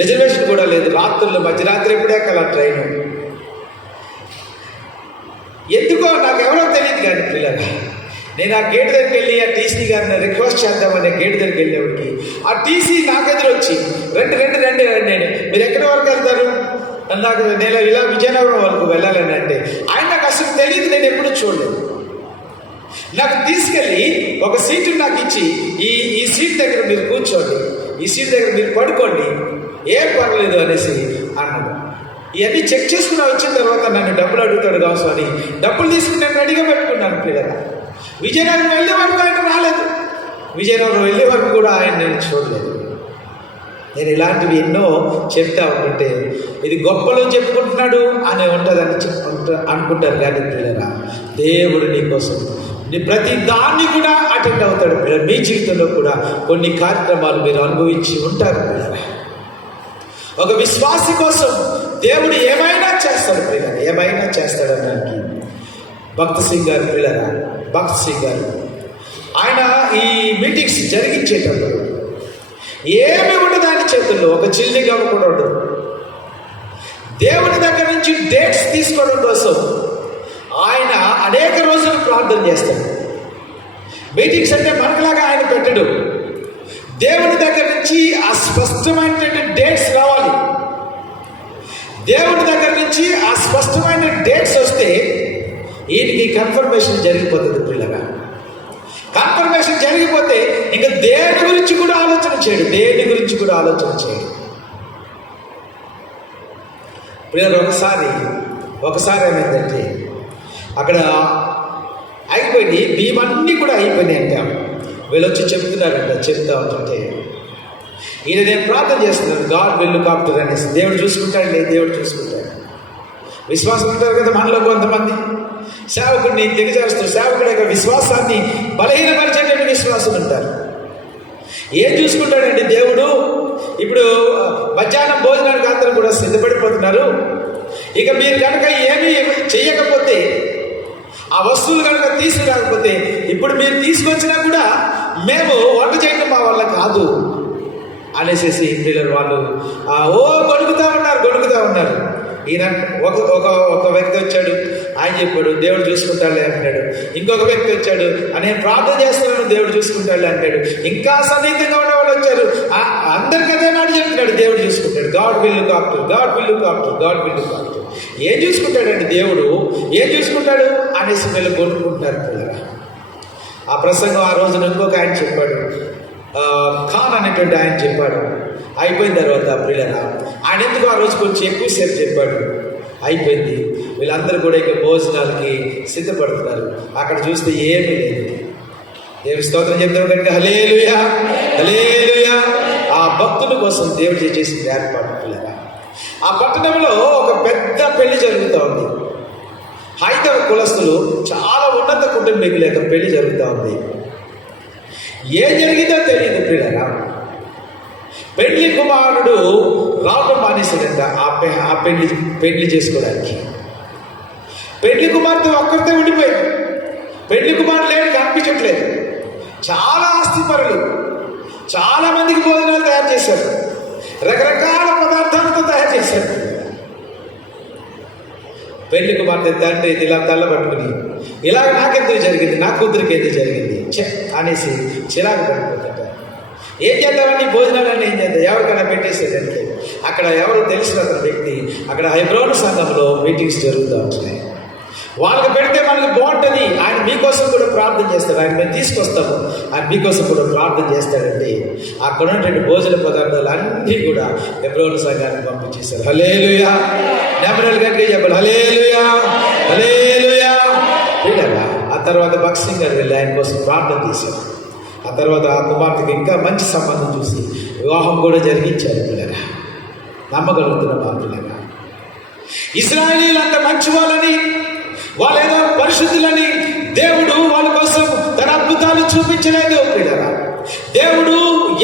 రిజర్వేషన్ కూడా లేదు, రాత్రుల్లో మధ్యరాత్రి ఎప్పుడే ఎక్కాల ట్రైను. ఎందుకో నాకు ఎవరో తెలియదు కానీ ప్రియులారా, నేను ఆ గేట్ దగ్గరికి వెళ్ళి ఆ టీసీ గారిని రిక్వెస్ట్ చేద్దామని గేట్ దగ్గరికి వెళ్ళేవాడికి ఆ టీసీ నాకు ఎదురు వచ్చి రండి మీరు ఎక్కడి వరకు వెళ్తారు నాకు, నేను ఇలా విజయనగరం వరకు వెళ్ళాలని అంటే ఆయన నాకు అసలు తెలియదు, నేను ఎప్పుడూ చూడలేదు. నాకు తీసుకెళ్ళి ఒక సీటు నాకు ఇచ్చి ఈ సీట్ దగ్గర మీరు కూర్చోండి, ఈ సీట్ దగ్గర మీరు పడుకోండి, ఏం పర్లేదు అనేసి అన్నాడు. ఇవన్నీ చెక్ చేసుకుని వచ్చిన తర్వాత నన్ను డబ్బులు అడుగుతాడు కావచ్చు అని డబ్బులు తీసుకుని నేను రెడీగా పెట్టుకున్నాను పిల్లలు. విజయనగరం వెళ్ళే వరకు ఆయన రాలేదు, విజయనగరం వెళ్ళే వరకు కూడా ఆయన నేను చూడలేదు. నేను ఇలాంటివి ఎన్నో చెప్తా ఉంటుంటే ఇది గొప్పలో చెప్పుకుంటున్నాడు అని ఉంటుందని అనుకుంటారు కానీ పిల్లరా, దేవుడు నీ కోసం నీ ప్రతి దాన్ని కూడా అటెండ్ అవుతాడు పిల్లలు. మీ జీవితంలో కూడా కొన్ని కార్యక్రమాలు మీరు అనుభవించి ఉంటారు పిల్లరా. ఒక విశ్వాసి కోసం దేవుడు ఏమైనా చేస్తాడు పిల్లలు, ఏమైనా చేస్తాడనడానికి భక్త్ సింగ్ గారు పిల్లరా, భక్త్ సింగ్ గారు ఆయన ఈ మీటింగ్స్ జరిగించేటప్పుడు ఏమి ఉండదు ఆయన చేతుల్లో, ఒక చిల్లి గవ్వ కూడా ఉండదు. దేవుని దగ్గర నుంచి డేట్స్ తీసుకోవడం కోసం ఆయన అనేక రోజులు ప్రార్థన చేస్తాడు. మీటింగ్స్ అంటే మనకులాగా ఆయన పెట్టడు. దేవుని దగ్గర నుంచి ఆ స్పష్టమైనటువంటి డేట్స్ రావాలి. దేవుని దగ్గర నుంచి ఆ స్పష్టమైన డేట్స్ వస్తే ఈయనకి కన్ఫర్మేషన్ జరిగిపోతుంది పిల్లగా. కన్ఫర్మేషన్ జరిగిపోతే ఇంకా దేని గురించి కూడా ఆలోచన చేయడు, దేని గురించి కూడా ఆలోచన చేయడు పిల్లలు. ఒకసారి ఏమైందంటే అక్కడ అయిపోయింది, బియ్యమన్నీ కూడా అయిపోయినాయి అంటే వీళ్ళు వచ్చి చెప్తా ఉంటుంటే ఈయన నేను ప్రార్థన చేస్తున్నాను, గాడ్ విల్ లుక్ ఆఫ్టర్ అనేసి. దేవుడు చూసుకుంటాడు, లేదు దేవుడు చూసుకుంటాడు. విశ్వాసం ఉంటారు కదా మనలో కొంతమంది, సేవకుడిని దిగజారుస్తూ సేవకుడి యొక్క విశ్వాసాన్ని బలహీనపరిచేటువంటి విశ్వాసం ఉంటారు. ఏం చూసుకుంటాడండి దేవుడు? ఇప్పుడు మధ్యాహ్నం భోజనానికి అందరూ కూడా సిద్ధపడిపోతున్నారు. ఇక మీరు కనుక ఏమీ చెయ్యకపోతే, ఆ వస్తువులు కనుక తీసుకురాకపోతే, ఇప్పుడు మీరు తీసుకొచ్చినా కూడా మేము వంట చేయడం మా వల్ల కాదు అనేసి పిల్లలు వాళ్ళు గొడుగుతా ఉన్నారు. ఈయన ఒక వ్యక్తి వచ్చాడు, ఆయన చెప్పాడు దేవుడు చూసుకుంటాడులే అంటాడు. ఇంకొక వ్యక్తి వచ్చాడు, నేను ప్రార్థన చేస్తున్నాను దేవుడు చూసుకుంటాడులే అంటాడు. ఇంకా సన్నిహితంగా ఉన్న వాళ్ళు వచ్చారు, అందరికీ అదే నాడు చెప్తున్నాడు దేవుడు చూసుకుంటాడు. God will look after, God will look after, God will look after. ఏం చూసుకుంటాడండి దేవుడు, ఏం చూసుకుంటాడు అనేసి వీళ్ళు కొనుక్కుంటున్నారు పిల్లలు. ఆ ప్రసంగం ఆ రోజున ఇంకొక ఆయన చెప్పాడు, ఖాన్ అనేటువంటి ఆయన చెప్పాడు. అయిపోయిన తర్వాత పిల్లల ఆయన ఎందుకు ఆ రోజు కొంచెం ఎక్కువసేపు చెప్పాడు. అయిపోయింది, వీళ్ళందరూ కూడా ఇక భోజనాలకి సిద్ధపడుతున్నారు. అక్కడ చూస్తే ఏమీ లేదు. దేవుని స్తోత్రం చెప్తాం కనుక హల్లెలూయా, హల్లెలూయా. ఆ భక్తుల కోసం దేవుడు చేసిన ఏర్పాటు పిల్లల. ఆ పట్టణంలో ఒక పెద్ద పెళ్లి జరుగుతూ ఉంది. హైందవ కులస్తులు, చాలా ఉన్నత కుటుంబీకుల యొక్క పెళ్లి జరుగుతూ ఉంది. ఏం జరిగిందో తెలియదు పిల్లల. పెళ్లి కుమారుడు రావడం మానేశాడంట ఆ పెళ్లి చేసుకోవడానికి. పెళ్లి కుమార్తె ఒక్కరితో ఉండిపోయింది. పెళ్లి కుమారుడు లేడు, కనిపించట్లేదు. చాలా ఆస్తిపరులు, చాలా మందికి భోజనాలు తయారు చేశారు, రకరకాల పదార్థాలతో తయారు చేశారు. పెళ్లి కుమార్తె తండ్రి ఇలా తల్ల పట్టుకుని ఇలాగ నాకెందుకు జరిగింది, నా కూతురికి ఎందుకు జరిగింది అనేసి చిరాకు పడిపోతుంటారు. ఏం చేద్దామని భోజనాలన్నీ ఏం చేద్దాం, ఎవరికైనా పెట్టేసేదంటే అక్కడ ఎవరు తెలిసిన ఒక వ్యక్తి అక్కడ హెబ్రోను సంఘంలో మీటింగ్స్ జరుగుతూ ఉంటున్నాయి. వాళ్ళకి పెడితే మనకి బాగుంటుంది, ఆయన మీకోసం కూడా ప్రార్థన చేస్తాడు, ఆయన మేము తీసుకొస్తాము, ఆయన మీకోసం కూడా ప్రార్థన చేస్తాడంటే అక్కడ ఉన్నటువంటి భోజన పదార్థాలు అన్నీ కూడా హెబ్రోను సంఘానికి పంపించేశారు. హల్లెలూయా, నెమ్మది గట్టిగా చెప్పాలి, హల్లెలూయా హల్లెలూయా. ఆ తర్వాత భక్సింగ్ గారు వెళ్ళి ఆయన కోసం ప్రార్థన చేశారు. ఆ తర్వాత ఆ కుమార్తెకి ఇంకా మంచి సంబంధం చూసి వివాహం కూడా జరిగించారు. పిల్లగా నమ్మగలుగుతున్న మా పిల్లగా, ఇశ్రాయేలీయులు అంత మంచి వాళ్ళని, వాళ్ళేదో పరిశుద్ధులని దేవుడు వాళ్ళ కోసం తన అద్భుతాలు చూపించలేదు. పిల్లగా దేవుడు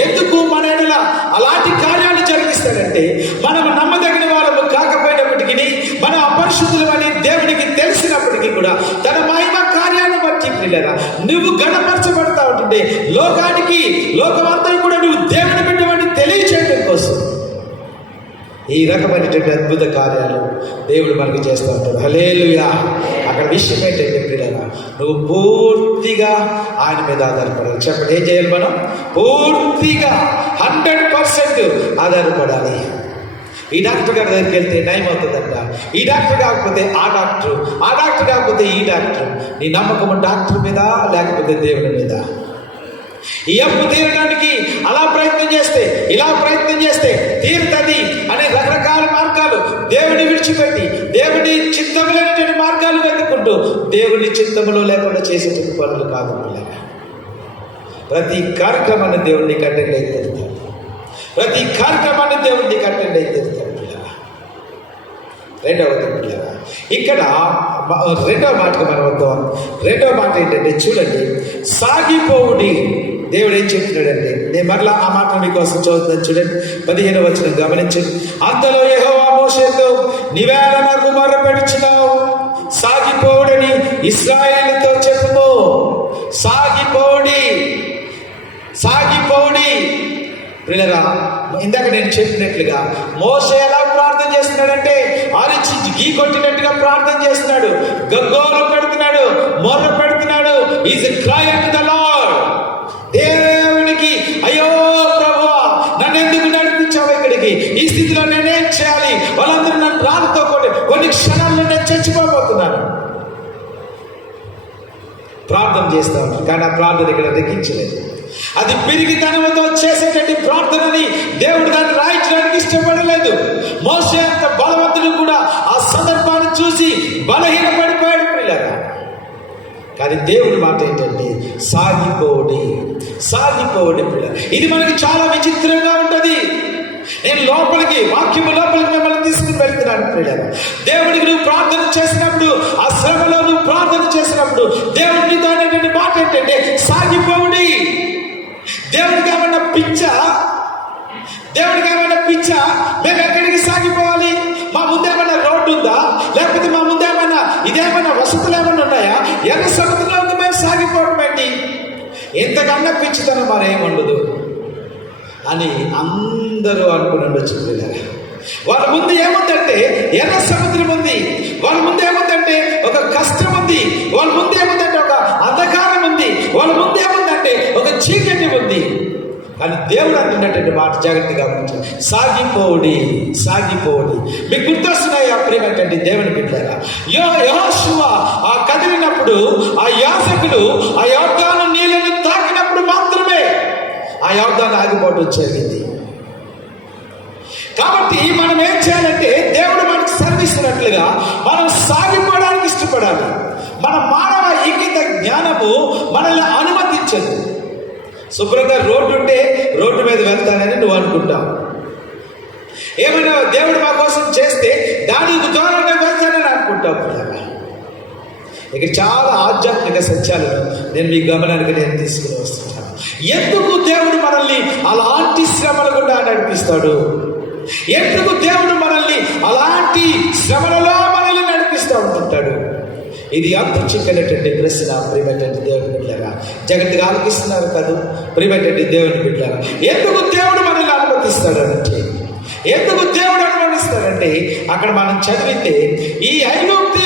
ఎందుకు మన ఎడల అలాంటి కార్యాలు జరిగిస్తాడంటే మనం నమ్మదగిన వాళ్ళము కాకపోయినప్పటికీ మనం అపరిశుద్ధులమని దేవునికి తెలిసినప్పటికీ కూడా తన మహిమ కార్యాన్ని బట్టి పిల్లగా నువ్వు గణపరచబడతా ఉంటుంటే లోకానికి లోకమంతా కూడా నువ్వు దేవుని బిడ్డవని తెలియచేయడం కోసం ఈ రకమైనటువంటి అద్భుత కార్యాలు దేవుడు మనకి చేస్తూ ఉంటాడు. హల్లెలూయా. అక్కడ విషయం ఏంటంటే పిల్లగా నువ్వు పూర్తిగా ఆయన మీద ఆధారపడాలి. చెప్పండి, ఏం చేయాలి? మనం పూర్తిగా 100% ఆధారపడాలి. ఈ డాక్టర్ గారి దగ్గరికి వెళ్తే నయం అవుతుందంట, ఈ డాక్టర్ కాకపోతే ఆ డాక్టర్, ఆ డాక్టర్ కాకపోతే ఈ డాక్టర్. నీ నమ్మకం డాక్టర్ మీద లేకపోతే దేవుని మీద. ఈ అప్పు తీరడానికి అలా ప్రయత్నం చేస్తే ఇలా ప్రయత్నం చేస్తే తీరుతుంది అనే రకరకాల మార్గాలు దేవుని విడిచిపెట్టి దేవుని చిత్తము లేనటువంటి మార్గాలు వెతుక్కుంటూ దేవుని చిత్తములో లేకుండా చేసేటువంటి పనులు కాదు పిల్లగా. ప్రతి కార్యక్రమాన్ని దేవుడిని అటెండ్ అయితే తీరుతాడు, ప్రతి కార్యక్రమాన్ని దేవుడిని అటెండ్ అయితే తీరుతాడు పిల్లగా. రెండవది పిల్లగా ఇక్కడ రెండవ మాటకు మనం వద్దాం. రెండవ మాట ఏంటంటే చూడండి, సాగిపోవుడి. దేవుడు ఏం చెప్తున్నాడంటే, నేను మరలా ఆ మాట మీకోసం చదువుతాను చూడండి, 15వ వచనం గమనించండి. అంతలో యెహోవా మోషేతో, నీవేళ నాకు మొర్రపెడుచున్నావు, సాగిపోవుడని ఇశ్రాయేలుతో చెప్పుము. సాగిపోవుడి, సాగిపోవుడి. పిల్లరా, ఇందాక నేను చెప్పినట్లుగా మోషే ఎలా ప్రార్థన చేస్తున్నాడంటే ఆలించి గీ కొట్టినట్టుగా ప్రార్థన చేస్తున్నాడు, గగ్గోలు పెడుతున్నాడు, మొర్ర పెడుతున్నాడు. Is crying to the lord. దేవునికి, అయ్యో ప్రభువా నన్ను ఎందుకు నడిపించావు ఇక్కడికి, ఈ స్థితిలో నేనేం చేయాలి, వాళ్ళందరూ నన్ను రాళ్ళతో కొన్ని క్షణాల్లో నేను చచ్చిపోబోతున్నాను. ప్రార్థన చేస్తా ఉంటాను, కానీ ఆ ప్రార్థన ఇక్కడ దక్కించలేదు. అది పిరిగితనంతో చేసేటటువంటి ప్రార్థనని దేవుడు దాన్ని రాయించడానికి ఇష్టపడలేదు. మోషే అంత బలవంతుడు కూడా ఆ సందర్భాన్ని చూసి బలహీనపడిపోయాడు పిల్లగా. కానీ దేవుడి మాట ఏంటంటే సాగిపోడి, సాగిపోడి పిల్ల. ఇది మనకి చాలా విచిత్రంగా ఉంటుంది. నేను లోపలికి వాక్యము లోపలికి మిమ్మల్ని తీసుకుని వెళ్తున్నాను పిల్లగా. దేవుడికి నువ్వు ప్రార్థన చేసినప్పుడు, ఆ శ్రమలో నువ్వు ప్రార్థన చేసినప్పుడు దేవుడితో అనేటువంటి మాట ఏంటంటే సాగిపోడి. దేవుడికి ఏమన్నా పిచ్చా? దేవుడికి ఏమన్నా పిచ్చా? మేము ఎక్కడికి సాగిపోవాలి? మా ముందేమన్నా రోడ్డు ఉందా, లేకపోతే మా ముందేమన్నా ఇదేమన్నా వసతులు ఏమన్నా ఉన్నాయా? ఎన్న సముద్రంలో ఉంది మేము సాగిపోవడం ఏంటి? ఎంతకన్నా పిచ్చితనం మరేముండదు అని అందరూ అనుకుని ఉండొచ్చు. వాళ్ళ ముందు ఏముందంటే ఎర్ర సముద్రం ఉంది, వాళ్ళ ముందు ఏముందంటే ఒక కష్టం ఉంది, వాళ్ళ ముందు ఏముందంటే ఒక అంధకారం ఉంది, వాళ్ళ ముందు ఏముందంటే ఒక చీకటి ఉంది. కానీ దేవుడు అంటున్నటువంటి మాట జాగ్రత్తగా ఉంటుంది, సాగిపోవుడి, సాగిపోవుడి. మీకు గుర్తొస్తున్నాయి ఆ ప్రేమటండి దేవుని బిడ్డలారా. యెహోషువ ఆ కదిలినప్పుడు, ఆ యాజకులు ఆ యొర్దాను నీళ్ళని తాకినప్పుడు మాత్రమే ఆ యొర్దాను ఆగిపోవడం జరిగింది. కాబట్టి మనం ఏం చేయాలంటే దేవుడు మనకు సర్విస్తున్నట్లుగా మనం సాగిపోవడానికి ఇష్టపడాలి. మన మానవ ఇంగిత జ్ఞానము మనల్ని అనుమతించదు. శుభ్రంగా రోడ్డు ఉంటే రోడ్డు మీద వెళ్తానని నువ్వు అనుకుంటావు. ఏమైనా దేవుడు మా కోసం చేస్తే దాని ద్వారానే వెళ్తానని అనుకుంటావు. ఇక చాలా ఆధ్యాత్మిక సత్యాలను నేను మీ గమనానికి నేను తీసుకుని వస్తున్నాను. ఎందుకు దేవుడు మనల్ని అలాంటి శ్రమల గుండా నడిపిస్తాడు? ఎందుకు దేవుడు మనల్ని అలాంటి శ్రమలలో మనల్ని నడిపిస్తూ ఉంటుంటాడు? ఇది అంత చిక్కనటువంటి ప్రశ్న. ప్రియమైనటువంటి దేవుని బిడ్డలారా, జగత్తుగా ఆలోచిస్తున్నారు కదా ప్రియమైనటువంటి దేవుని బిడ్డలారా, ఎందుకు దేవుడు మనల్ని అనుమతిస్తాడంటే, ఎందుకు దేవుడు అనుమతిస్తాడంటే అక్కడ మనం చదివితే ఈ ఐగుప్తు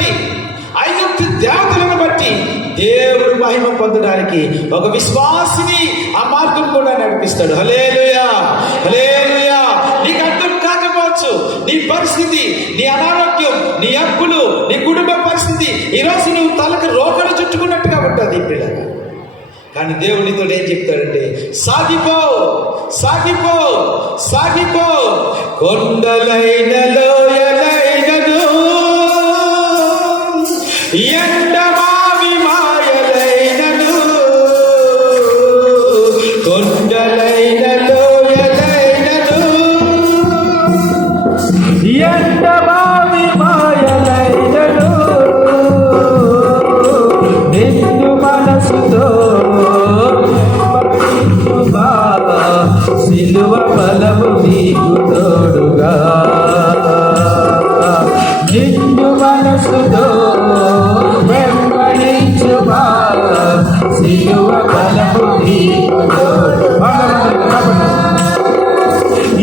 బట్టి, ఐగుప్తు దేవతలను బట్టి దేవుడు మహిమ పొందడానికి ఒక విశ్వాసిని ఆ మార్గం కూడా నడిపిస్తాడు. హల్లెలూయా, హల్లెలూయా. నీకు అర్థం కాకపోవచ్చు నీ పరిస్థితి, నీ అనారోగ్యం, నీ అప్పులు, నీ కుటుంబ పరిస్థితి. ఈరోజు నువ్వు తలకు రోకలు చుట్టుకున్నట్టుగా ఉంటుంది పిల్లగా. కానీ దేవునితో ఏం చెప్తాడంటే, సాగిపో, సాగిపో, సాగిపో. కొండలైన లోయలైనను, ఎండమావి మాయలైనను, కొండలైన లోయలైనను, ఎండమావి మాయలైనను, నిన్ను మనసుతో సిలువ బలము నీకు తోడుగా, నిన్ను మనసుతో వెంబడించుమా, సిలువ బలము నీకు తోడుగా.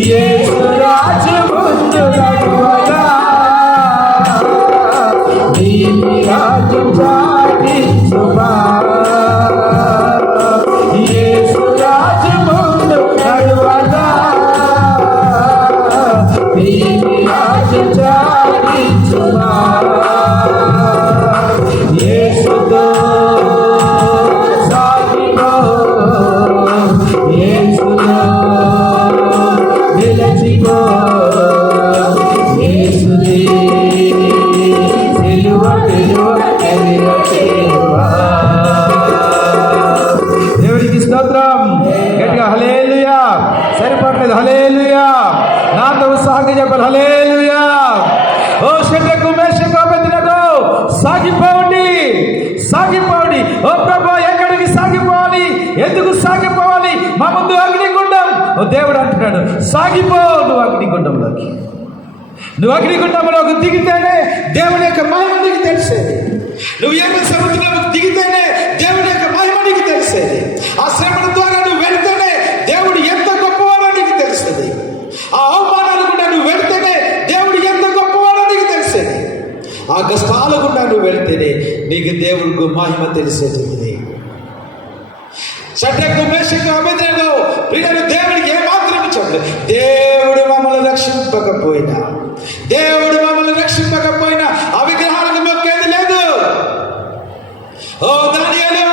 యేసు రాజు ముందు నడువగా, నీతి రాజు సాగించుమా, యేసు రాజు ముందు నడువగా, నీతి రాజు సాగించుమా, యేసుతో సాగిపో, యేసుతో నిలచిపో, యేసుని సిలువ విలువ ఎరిగేవా. దేవుడికి స్తోత్రం. గట్టిగా హల్లెలూయా. సరిపడలేదు, హల్లెలూయా. నాతో ఉత్సాహంగా చెప్పాలి, హల్లెలూయా. ఓ షడ్రకు మేషకు అబేద్నెగో, సాగిపోండి, సాగిపోండి. ఓ ప్రభువా, ఎక్కడికి సాగిపోవాలి? ఎందుకు సాగిపోవాలి? మా ముందు అగ్నిగుండం. ఓ దేవుడు అంటున్నాడు, సాగిపో నువ్వు అగ్నిగుండంలోకి. నువ్వు అగ్నిగుండంలోకి దిగితేనే దేవుని యొక్క మహిమ నీకు తెలిసేది. నువ్వు ఎర్ర సముద్రంలోకి దిగితేనే దేవుని యొక్క మహిమ నీకు తెలిసేది. ఆ శ్రమల ద్వారా నువ్వు వెళితేనే దేవుడు ఎంత గొప్పవాడో నీకు తెలుస్తుంది. ఆ అవమానాలు కూడా నువ్వు వెళితేనే దేవుడు ఎంత గొప్పవాడో నీకు తెలిసేది. ఆ కష్టాల గుండా నువ్వు వెళితేనే నీకు దేవుడికి మహిమ తెలిసేది. షడ్రకు మేషకు అబేద్నెగో ప్రియులు దేవుడికి ఏమాత్రం ఇచ్చాడు. దేవుడు మమ్మల్ని రక్షింపకపోయినా, దేవుడు మమ్మల్ని రక్షింపకపోయినా ఆ విగ్రహాలకు మొక్కేది లేదు. ఓ దానియేలు,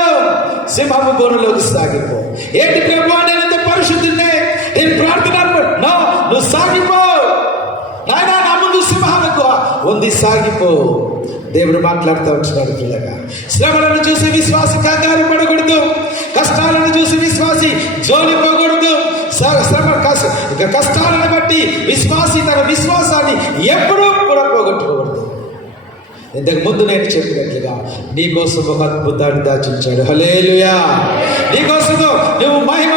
సింహపు బోనులోకి సాగిపో. ఏంటి ప్రభువా, నేను ఇంత పరిశుద్ధున్నే, నేను ప్రార్థన నువ్వు సాగిపో నాయనా, నా ముందు సింహాలకు ఉంది, సాగిపో. దేవుడు మాట్లాడుతూ ఉంటున్నాడు పిల్లగా. శ్రమలను చూసి విశ్వాసి కంగారు పడకూడదు, కష్టాలను చూసి విశ్వాసి జోలిపోకూడదు. కష్టాలను బట్టి విశ్వాసి తన విశ్వాసాన్ని ఎప్పుడూ కూడా పోగొట్టుకోకూడదు. ఇంతకు ముందు నేను చెప్పినట్లుగా నీకోసం ఒక అద్భుతాన్ని దాచించాడు. హల్లెలూయా. నీకోసము నువ్వు మహిమ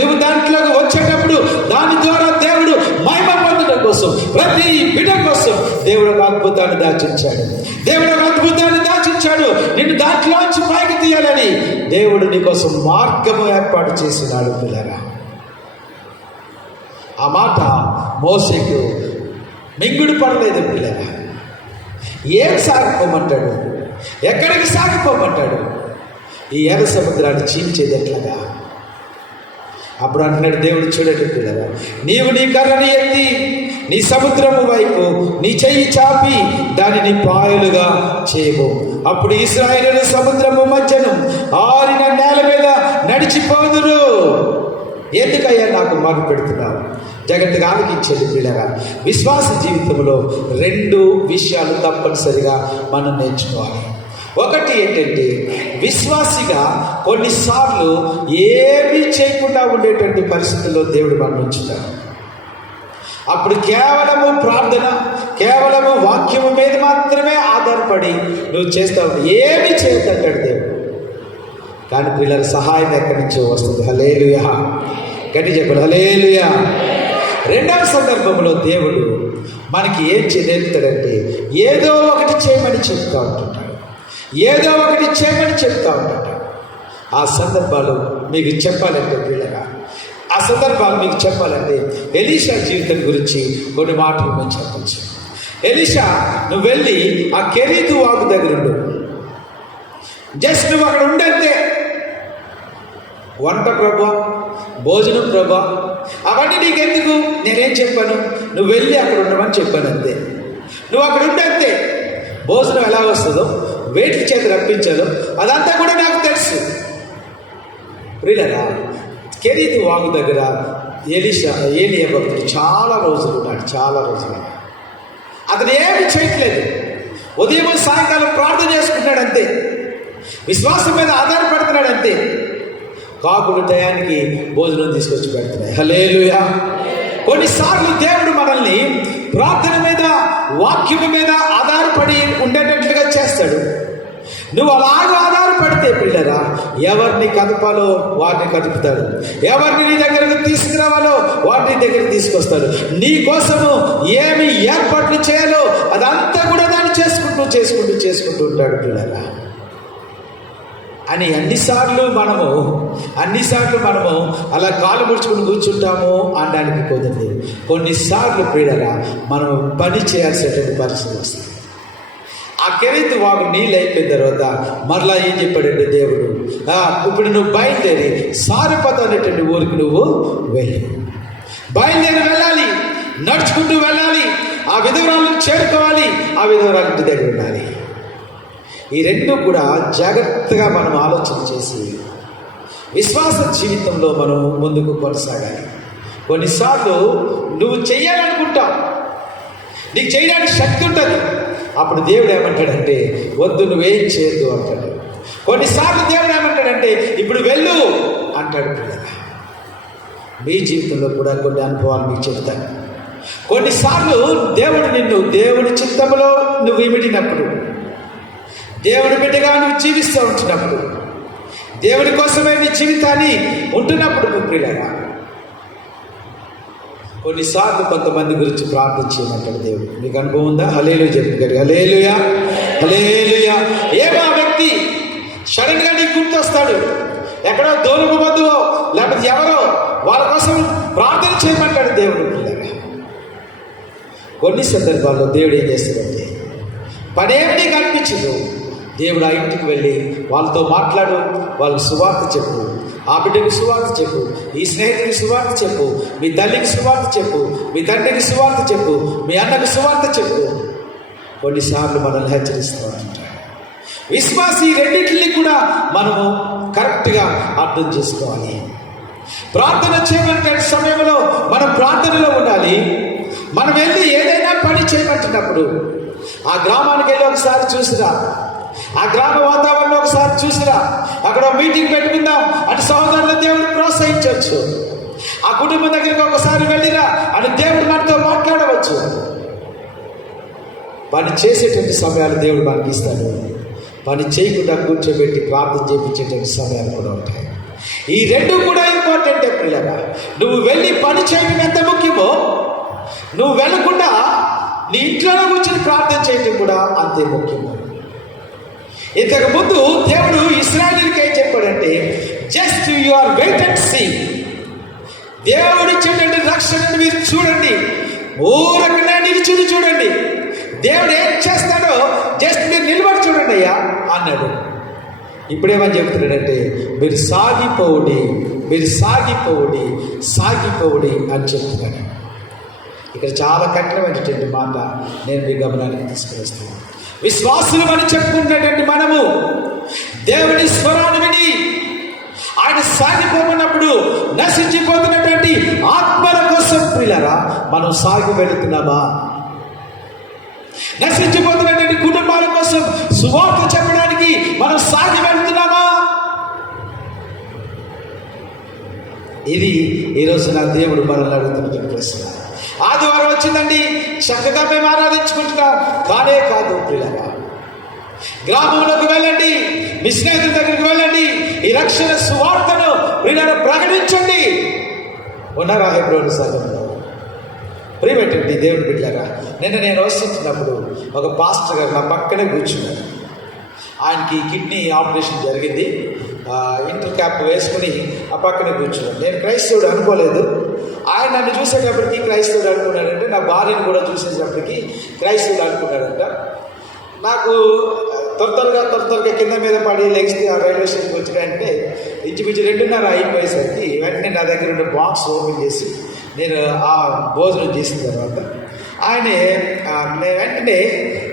నువ్వు దాంట్లోకి వచ్చేటప్పుడు దాని ద్వారా దేవుడు మహిమ పొందడం కోసం, ప్రతి బిడ్డ కోసం దేవుడు ఒక అద్భుతాన్ని దాచించాడు. దేవుడు ఒక అద్భుతాన్ని దాచించాడు. నిన్ను దాంట్లోంచి పైకి తీయాలని దేవుడు నీకోసం మార్గము ఏర్పాటు చేసినాడు పిల్లరా. ఆ మాట మోషేకు మింగుడు పడలేదు పిల్లరా. ఏం సాగిపోమంటాడు? ఎక్కడికి సాగిపోమంటాడు? ఈ ఎర్ర సముద్రాన్ని చీల్చేది ఎట్లాగా? అప్పుడు అంటున్నాడు దేవుడు, చూడండి పిల్లరా, నీవు నీ కర్రని ఎత్తి నీ సముద్రము వైపు నీ చెయ్యి చాపి దానిని పాయలుగా చేయవు. అప్పుడు ఇశ్రాయేలు సముద్రము మధ్యను ఆరిన నేల మీద నడిచిపోదురు. ఎందుకయ్యా నాకు మాకు పెడుతున్నావు? జగత్తుగా ఆలకించేది పిల్లగా, విశ్వాస జీవితంలో 2 విషయాలు తప్పనిసరిగా మనం నేర్చుకోవాలి. ఒకటి ఏంటంటే, విశ్వాసిగా కొన్నిసార్లు ఏమీ చేయకుండా ఉండేటువంటి పరిస్థితుల్లో దేవుడు మనం ఉంచుతాడు. అప్పుడు కేవలము ప్రార్థన, కేవలము వాక్యము మీద మాత్రమే ఆధారపడి నువ్వు చేస్తావు, ఏమీ చేయొద్దంటాడు దేవుడు. కానీ పిల్లల సహాయం ఎక్కడి నుంచో వస్తుంది. హల్లెలూయా. గట్టి చెప్పాలి, హల్లెలూయా. రెండవ సందర్భంలో దేవుడు మనకి ఏం నేర్పుతాడంటే, ఏదో ఒకటి చేయమని చెప్తా ఉంటున్నాడు, ఏదో ఒకటి చేయమని చెప్తా ఉంటాడు. ఆ సందర్భాలు మీకు చెప్పాలంటే పిల్లగా, ఆ సందర్భాలు మీకు చెప్పాలంటే ఎలీషా జీవితం గురించి కొన్ని మాటలు మేము చెప్పచ్చు. ఎలీషా, నువ్వు వెళ్ళి ఆ కెరీతు వాగు దగ్గర ఉండు. జస్ట్ నువ్వు అక్కడ ఉండంతే. వంట ప్రభా, భోజనం ప్రభా, అవన్నీ నీకెందుకు? నేనేం చెప్పాను? నువ్వు వెళ్ళి అక్కడ ఉండమని చెప్పాను అంతే. నువ్వు అక్కడ ఉండంతే. భోజనం ఎలా వస్తుందో, వేటి చేత రప్పించాలో అదంతా కూడా నాకు తెలుసు. ప్రియులారా, కెరీతు వాగు దగ్గర ఏలియా భక్తుడు చాలా రోజులు ఉన్నాడు. చాలా రోజులు అతను ఏమి చేయట్లేదు. ఉదయం సాయంకాలం ప్రార్థన చేసుకుంటాడు అంతే. విశ్వాసం మీద ఆధారపడుతున్నాడు అంతే. కాకులు టయానికి భోజనం తీసుకొచ్చి పెడుతున్నాయి. హల్లెలూయా. కొన్నిసార్లు దేవుడు మనల్ని ప్రార్థన మీద, వాక్యం మీద ఆధారపడి ఉండేటట్లుగా చేస్తాడు. నువ్వు అలాగ ఆధారపడితే పిల్లరా, ఎవరిని కదపాలో వారిని కదుపుతాడు, ఎవరిని నీ దగ్గరకు తీసుకురావాలో వారిని దగ్గరికి తీసుకొస్తాడు. నీ కోసము ఏమి ఏర్పాట్లు చేయాలో అదంతా కూడా దాన్ని చేసుకుంటూ ఉంటాడు పిల్లరా. అని అన్నిసార్లు మనము అలా కాలు ముడుచుకుని కూర్చుంటాము అనడానికి కుదరదు. కొన్నిసార్లు ప్రియులారా, మనం పని చేయాల్సినటువంటి పరిస్థితి వస్తుంది. ఆ కెరీతు వాగు నీళ్ళు అయిపోయిన తర్వాత మరలా ఏం చెప్పాడంటే దేవుడు, ఇప్పుడు నువ్వు బయలుదేరి సారిపత అనేటువంటి ఊరికి నువ్వు బయలుదేరి వెళ్ళాలి, నడుచుకుంటూ వెళ్ళాలి, ఆ విధవరాలను చేరుకోవాలి, ఆ విధవరాల ఇంటి దగ్గర ఉండాలి. ఈ రెండు కూడా జాగ్రత్తగా మనం ఆలోచన చేసి విశ్వాస జీవితంలో మనం ముందుకు కొనసాగాలి. కొన్నిసార్లు నువ్వు చెయ్యాలనుకుంటావు, నీకు చేయడానికి శక్తి ఉంటుంది. అప్పుడు దేవుడు ఏమంటాడంటే, వద్దు, నువ్వేం చేయొద్దు అంటాడు. కొన్నిసార్లు దేవుడు ఏమంటాడంటే, ఇప్పుడు వెళ్ళు అంటాడు. పిల్లగా, మీ జీవితంలో కూడా కొన్ని అనుభవాలు మీకు చెప్తాను. కొన్నిసార్లు దేవుడి చిత్తములో నువ్వు ఇమిడినప్పుడు, దేవుడి బిడ్డగా నువ్వు జీవిస్తూ ఉంటున్నప్పుడు, దేవుడి కోసమే నీ జీవితాన్ని ఉంటున్నప్పుడు ప్రియులారా, కొన్నిసార్లు కొంతమంది గురించి ప్రార్థన చేయమంటాడు దేవుడు. నీకు అనుభవం ఉందా? హల్లెలూయా చెప్పు. హల్లెలూయా, హల్లెలూయా. ఏమో ఆ వ్యక్తి సడన్గా నీకు గుర్తొస్తాడు. ఎక్కడో దూరపు బంధువో లేకపోతే ఎవరో, వాళ్ళ కోసం ప్రార్థన చేయమంటాడు దేవుడు. పిల్లగా, కొన్ని సందర్భాల్లో దేవుడు ఏం చేస్తాడంటే, పనేం నీకు అనిపించదు, దేవుడు ఆ ఇంటికి వెళ్ళి వాళ్ళతో మాట్లాడు, వాళ్ళకి సువార్త చెప్పు, ఆ బిడ్డకి సువార్త చెప్పు, ఈ స్నేహితుడికి సువార్త చెప్పు, మీ తల్లికి సువార్త చెప్పు, మీ తండ్రికి సువార్త చెప్పు, మీ అన్నకి సువార్త చెప్పు. కొన్నిసార్లు మనల్ని హెచ్చరిస్తూ ఉంటాడు. విశ్వాసి రెండింటిని కూడా మనము కరెక్ట్గా అర్థం చేసుకోవాలి. ప్రార్థన చేయమంటే సమయంలో మనం ప్రార్థనలో ఉండాలి. మనం వెళ్ళి ఏదైనా పని చేయమంటున్నప్పుడు ఆ గ్రామానికి వెళ్ళి ఒకసారి చూసిరా, ఆ గ్రామ వాతావరణం ఒకసారి చూసిరా, అక్కడ మీటింగ్ పెట్టుకుందాం అని సహోదరుల దేవుడు ప్రోత్సహించవచ్చు. ఆ కుటుంబం దగ్గరికి ఒకసారి వెళ్ళిరా అని దేవుడు మనతో మాట్లాడవచ్చు. పని చేసేటువంటి సమయాలు దేవుడు మనకి ఇస్తాడు. పని చేయకుండా కూర్చోబెట్టి ప్రార్థన చేయించేటువంటి సమయాలు కూడా ఉంటాయి. ఈ రెండు కూడా ఇంపార్టెంట్. పిల్లగా, నువ్వు వెళ్ళి పని చేయడం ఎంత ముఖ్యమో, నువ్వు వెళ్ళకుండా నీ ఇంట్లోనే కూర్చొని ప్రార్థన చేయడం కూడా అంతే ముఖ్యము. ఇంతకు ముందు దేవుడు ఇశ్రాయేలుకి ఏం చెప్పాడంటే, just you are wait and see. దేవుడు ఇచ్చేటువంటి రక్షణను మీరు చూడండి, ఊరకనే నిలుచుని చూడండి. దేవుడు ఏం చేస్తాడో జస్ట్ మీరు నిలబడి చూడండి అయ్యా అన్నాడు. ఇప్పుడేమని చెప్తున్నాడంటే, మీరు సాగిపోవుడి అని చెప్తున్నాడు. ఇక్కడ చాలా కఠినమైనటువంటి మాట నేను మీ గమనానికి తీసుకువస్తున్నాను. విశ్వాసులు అని చెప్పుకున్నటువంటి మనము దేవుని స్వరాన్ని విని ఆయన సాగిపోతున్నప్పుడు నశించిపోతున్నటువంటి ఆత్మల కోసం ప్రియులారా మనం సాగి వెళుతున్నామా? నశించిపోతున్నటువంటి కుటుంబాల కోసం సువార్త చెప్పడానికి మనం సాగి వెళుతున్నామా? ఇది ఈరోజు నా దేవుడు మనల్ని అడుగుతున్న ప్రశ్న. ఆదివారం వచ్చిందండి, చక్కగా మేము ఆరాధించుకుంటున్నాం, కానే కాదు ప్రియులారా. గ్రామంలోకి వెళ్ళండి, మీ స్నేహితుల దగ్గరికి వెళ్ళండి, ఈ రక్షణ సువార్తను ప్రియులారా ప్రకటించండి. ఉన్నారా హెబ్రోను సంఘంలో? ప్రియమైనటువంటి దేవుని బిడ్డలారా, నిన్న నేను వస్తున్నప్పుడు ఒక పాస్టర్ గారు నా పక్కనే కూర్చున్నారు. ఆయనకి కిడ్నీ ఆపరేషన్ జరిగింది. ఇంటర్ క్యాప్ వేసుకుని ఆ పక్కనే కూర్చున్నాను. నేను క్రైస్తవుడు అనుకోలేదు. ఆయన నన్ను చూసేటప్పటికి క్రైస్తవుడు అనుకున్నాడంటే, నా భార్యను కూడా చూసేటప్పటికి క్రైస్తవుడు అనుకున్నాడంట. నాకు త్వరగా కింద మీద పడి లెగిస్తే ఆ రైల్వే స్టేషన్కి వచ్చినాయంటే ఇంచుమించు 2:30 అయిపోయేసరికి వెంటనే నా దగ్గర ఉన్న బాక్స్ ఓపెన్ చేసి నేను ఆ భోజనం చేసిన తర్వాత నేను వెంటనే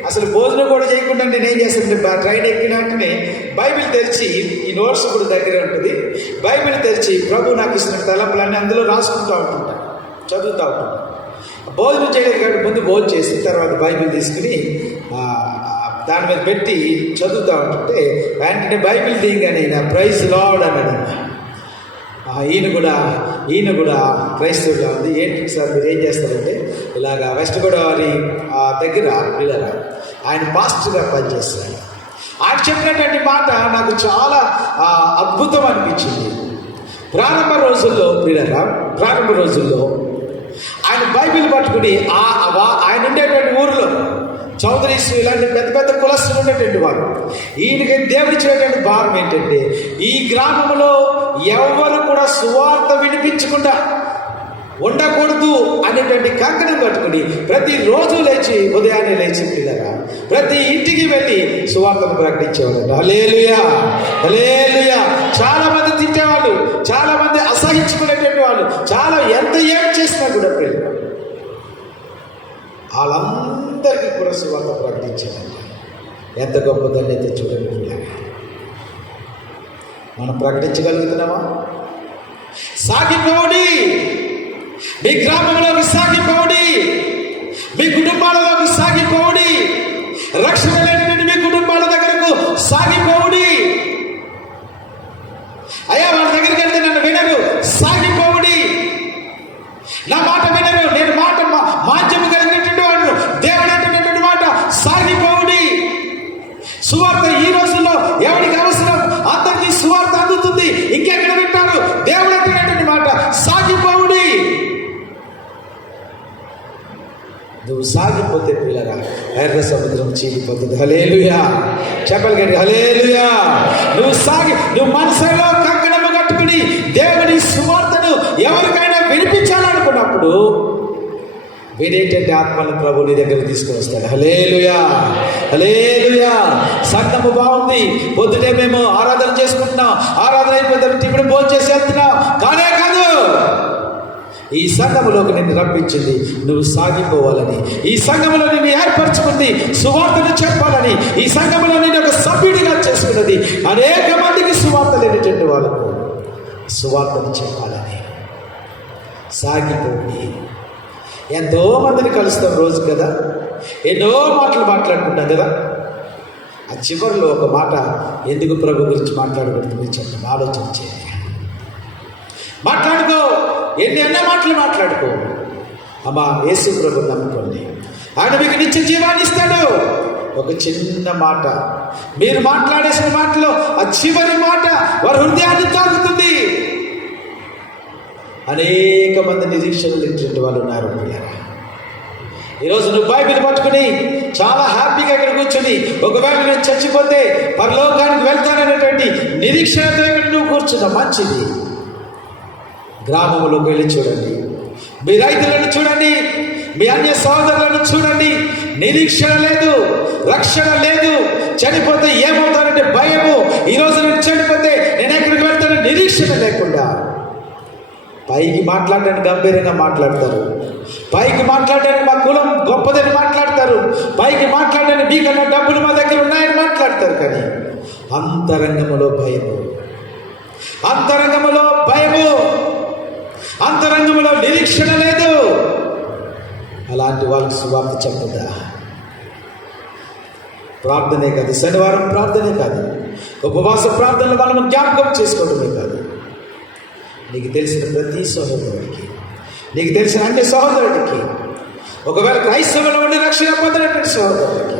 అసలు భోజనం కూడా చేయకుండా నేనేం చేస్తానంటే, ట్రైన్ ఎక్కిన వెంటనే బైబిల్ తెరిచి, ఈ నోట్స్ కూడా దగ్గర ఉంటుంది, బైబిల్ తెరిచి ప్రభు నాకు ఇస్తున్న తలంపులన్నీ అందులో రాసుకుంటూ ఉంటుంటాను, చదువుతూ ఉంటాను. భోజనం చేయలేదు కాబట్టి ముందు భోజనం చేసి తర్వాత బైబిల్ తీసుకుని దాని మీద పెట్టి చదువుతూ ఉంటుంటే వెంటనే బైబిల్ తీయగానే నా ప్రైజ్ లార్డ్ అన్నాడు. ఈయన కూడా క్రైస్తవుగా ఉంది. ఏంటి సార్ మీరు ఏం చేస్తారంటే, ఇలాగా వెస్ట్ గోదావరి దగ్గర పిల్లల ఆయన పాస్టర్గా పనిచేస్తారు. ఆయన చెప్పినటువంటి మాట నాకు చాలా అద్భుతం అనిపించింది. ప్రారంభ రోజుల్లో ఆయన బైబిల్ పట్టుకుని ఆయన ఉండేటువంటి ఊరిలో చౌదరీస్ ఇలాంటి పెద్ద పెద్ద కులస్తులు ఉండేటువంటి వారు. ఈయనకి దేవుడిచ్చినటువంటి భారం ఏంటంటే, ఈ గ్రామంలో ఎవరు కూడా సువార్త వినిపించకుండా ఉండకూడదు అనేటువంటి కంకణం కట్టుకుని ప్రతిరోజు ఉదయాన్నే లేచి పిల్లగా ప్రతి ఇంటికి వెళ్ళి సువార్తను ప్రకటించేవాడు. హల్లెలూయా, హల్లెలూయా. చాలా మంది తిట్టేవాళ్ళు, చాలా మంది అసహించుకునేటువంటి వాళ్ళు, చాలా ఎంత ఏం చేసినా కూడా పిల్లలు వాళ్ళందరికీ కూడా సువార్త ప్రకటించారండి. ఎంత గొప్ప ధన్యత చూడండి. మనం ప్రకటించగలుగుతున్నామా? సాగిపోండి, మీ గ్రామంలోకి సాగిపోండి, మీ కుటుంబాలలోకి సాగిపోండి, రక్షణ లేనటువంటి మీ కుటుంబాల దగ్గరకు సాగిపోండి. అయ్యా వాళ్ళ దగ్గరికి వెళ్తే నన్ను వినరు, సాగిపోండి. నా మాట వినరు, నేను మాట మాధ్యము కలిగినటువంటి వాళ్ళు, దేవుడు అంటున్నటువంటి మాట సాగిపోండి. సువార్త ఈ రోజుల్లో ఎవరికి అవసరం అందరికీ సువార్త అందుతుంది. ఇంకెక్కడ వింటారు? దేవుడు అంటున్నటువంటి మాట సాగిపోండి. నువ్వు సాగిపోతే పిల్లరా ఎర్ర సముద్రం చీలిపోతుంది. హల్లెలూయా, చెప్పగలి హల్లెలూయా. నువ్వు మనసులో కంకణము కట్టుకుని దేవుని సువార్తను ఎవరికైనా వినిపించాలనుకున్నప్పుడు వినేటంటే ఆత్మను ప్రభు నీ దగ్గర తీసుకుని వస్తాడు. హల్లెలూయా, హల్లెలూయా. సంఘము బాగుంది, పొద్దుటే మేము ఆరాధన చేసుకుంటున్నాం, ఆరాధన అయిపోతే ఇప్పుడు భోజనం చేసి వెళ్తున్నాం. కానే కాదు, ఈ సంఘములోకి నిన్ను రప్పించింది నువ్వు సాగిపోవాలని, ఈ సంఘములో నిన్ను ఏర్పరచుకుంది సువార్తను చెప్పాలని, ఈ సంఘములో నేను ఒక సభ్యుడిగా చేసుకున్నది అనేక మందికి సువార్త లేనిటువంటి వాళ్ళకు సువార్తను చెప్పాలని. సాగిపోయి ఎంతో మందిని కలుస్తాం రోజు కదా, ఎన్నో మాటలు మాట్లాడుకుంటాం కదా. ఆ చివరిలో ఒక మాట ఎందుకు ప్రభు గురించి మాట్లాడబడుతుంది చెప్పండి, ఆలోచన చేయండి. మాట్లాడుకో, ఎన్నెన్నో మాటలు మాట్లాడుకో. అమ్మా యేసు ప్రభు నమ్ముకోండి, ఆయన మీకు నిత్య జీవాన్ని ఇస్తాడు. ఒక చిన్న మాట మీరు మాట్లాడేసిన మాటలో ఆ చివరి మాట వారి హృదయాన్ని తాకుతుంది. అనేక మంది నిరీక్షణలు ఇచ్చినటువంటి వాళ్ళు ఉన్నారు. ఈరోజు నువ్వు బైబిల్ పట్టుకుని చాలా హ్యాపీగా ఇక్కడ కూర్చొని ఒకవేళ నేను చచ్చిపోతే పరలోకానికి వెళ్తాననేటువంటి నిరీక్షణతో ఇక్కడ నువ్వు కూర్చున్నా మంచిది. గ్రామంలోకి వెళ్ళి చూడండి, మీ రైతులను చూడండి, మీ అన్య సోదరులను చూడండి. నిరీక్షణ లేదు, రక్షణ లేదు. చనిపోతే ఏమవుతానంటే భయము. ఈరోజు నేను చనిపోతే నేను ఎక్కడికి వెళ్తాను నిరీక్షణ లేకుండా. పైకి మాట్లాడడానికి గంభీరంగా మాట్లాడతారు, పైకి మాట్లాడడానికి మా కులం గొప్పదని మాట్లాడతారు, పైకి మాట్లాడడానికి మీకన్నా డబ్బులు మా దగ్గర ఉన్నాయని మాట్లాడతారు. కానీ అంతరంగములో భయము, అంతరంగములో భయము, అంతరంగంలో నిరీక్షణ లేదు. అలాంటి వాళ్ళకి సువార్త చెప్పదా? ప్రార్థనే కాదు, శనివారం ప్రార్థనే కాదు, ఉపవాస ప్రార్థనలు మనం జ్ఞాపకం చేసుకోవడమే కాదు. నీకు తెలిసిన ప్రతి సహోదరుడికి, నీకు తెలిసిన అన్ని సహోదరుడికి, ఒకవేళ క్రైస్తవంలో ఉండి రక్షణ పొందినటువంటి సహోదరుడికి,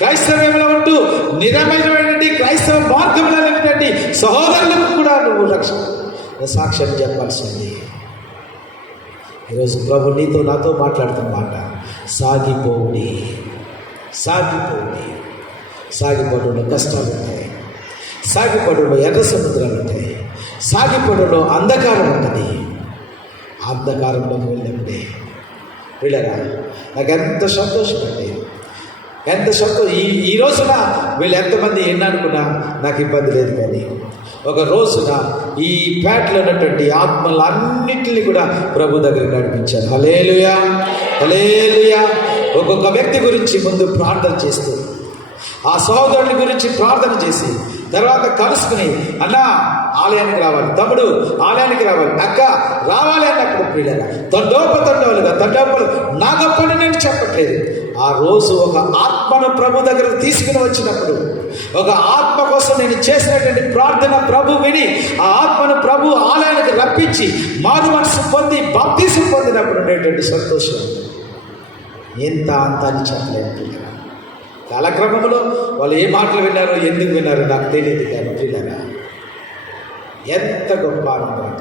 క్రైస్తవ్యంలో ఉంటూ నిజమైనటువంటి క్రైస్తవ మార్గంలో ఉన్నటువంటి సహోదరులకు కూడా నువ్వు రక్షణ సాక్ష్యం చెప్పాల్సింది. ఈరోజు ప్రభు నీతో నాతో మాట్లాడుతున్న మాట సాగిపోండి, సాగిపోండి. సాగిపోవడంలో కష్టాలు ఉంటాయి, సాగిపోవడంలో ఎర్ర సముద్రాలు ఉంటాయి, సాగిపోవడంలో అంధకారం ఉంటుంది. అంధకారంలోకి వెళ్ళినప్పుడే వీళ్ళరా నాకు ఎంత సంతోషం అండి, ఎంత సంతోషం. ఈ రోజున వీళ్ళు ఎంతమంది ఎన్ని అనుకున్నా నాకు ఇబ్బంది లేదు. కానీ ఒక రోజున ఈ పేటలో ఉన్నటువంటి ఆత్మలన్నింటినీ కూడా ప్రభు దగ్గరికి నడిపించారు. హల్లెలూయా, హల్లెలూయా. ఒక్కొక్క వ్యక్తి గురించి ముందు ప్రార్థన చేస్తూ, ఆ సహోదరుని గురించి ప్రార్థన చేసి, తర్వాత కలుసుకుని, అన్న ఆలయానికి రావాలి, తమ్ముడు ఆలయానికి రావాలి, అక్క రావాలి అన్నప్పుడు పిల్లల తండోపలు నా గొప్పని నేను చెప్పట్లేదు. ఆ రోజు ఒక ఆత్మను ప్రభు దగ్గరకు తీసుకుని వచ్చినప్పుడు, ఒక ఆత్మ కోసం నేను చేసినటువంటి ప్రార్థన ప్రభు విని, ఆ ఆత్మను ప్రభు ఆలయానికి రప్పించి మారు మనసు పొంది బాప్తీసం పొందినప్పుడు ఉండేటువంటి సంతోషం ఎంత అంత అని చెప్పలేదు పిల్లల. కాలక్రమంలో వాళ్ళు ఏ మాటలు విన్నారో, ఎందుకు విన్నారో నాకు తెలియదు. కానీ పిల్లల ఎంత గొప్ప ఆనందం.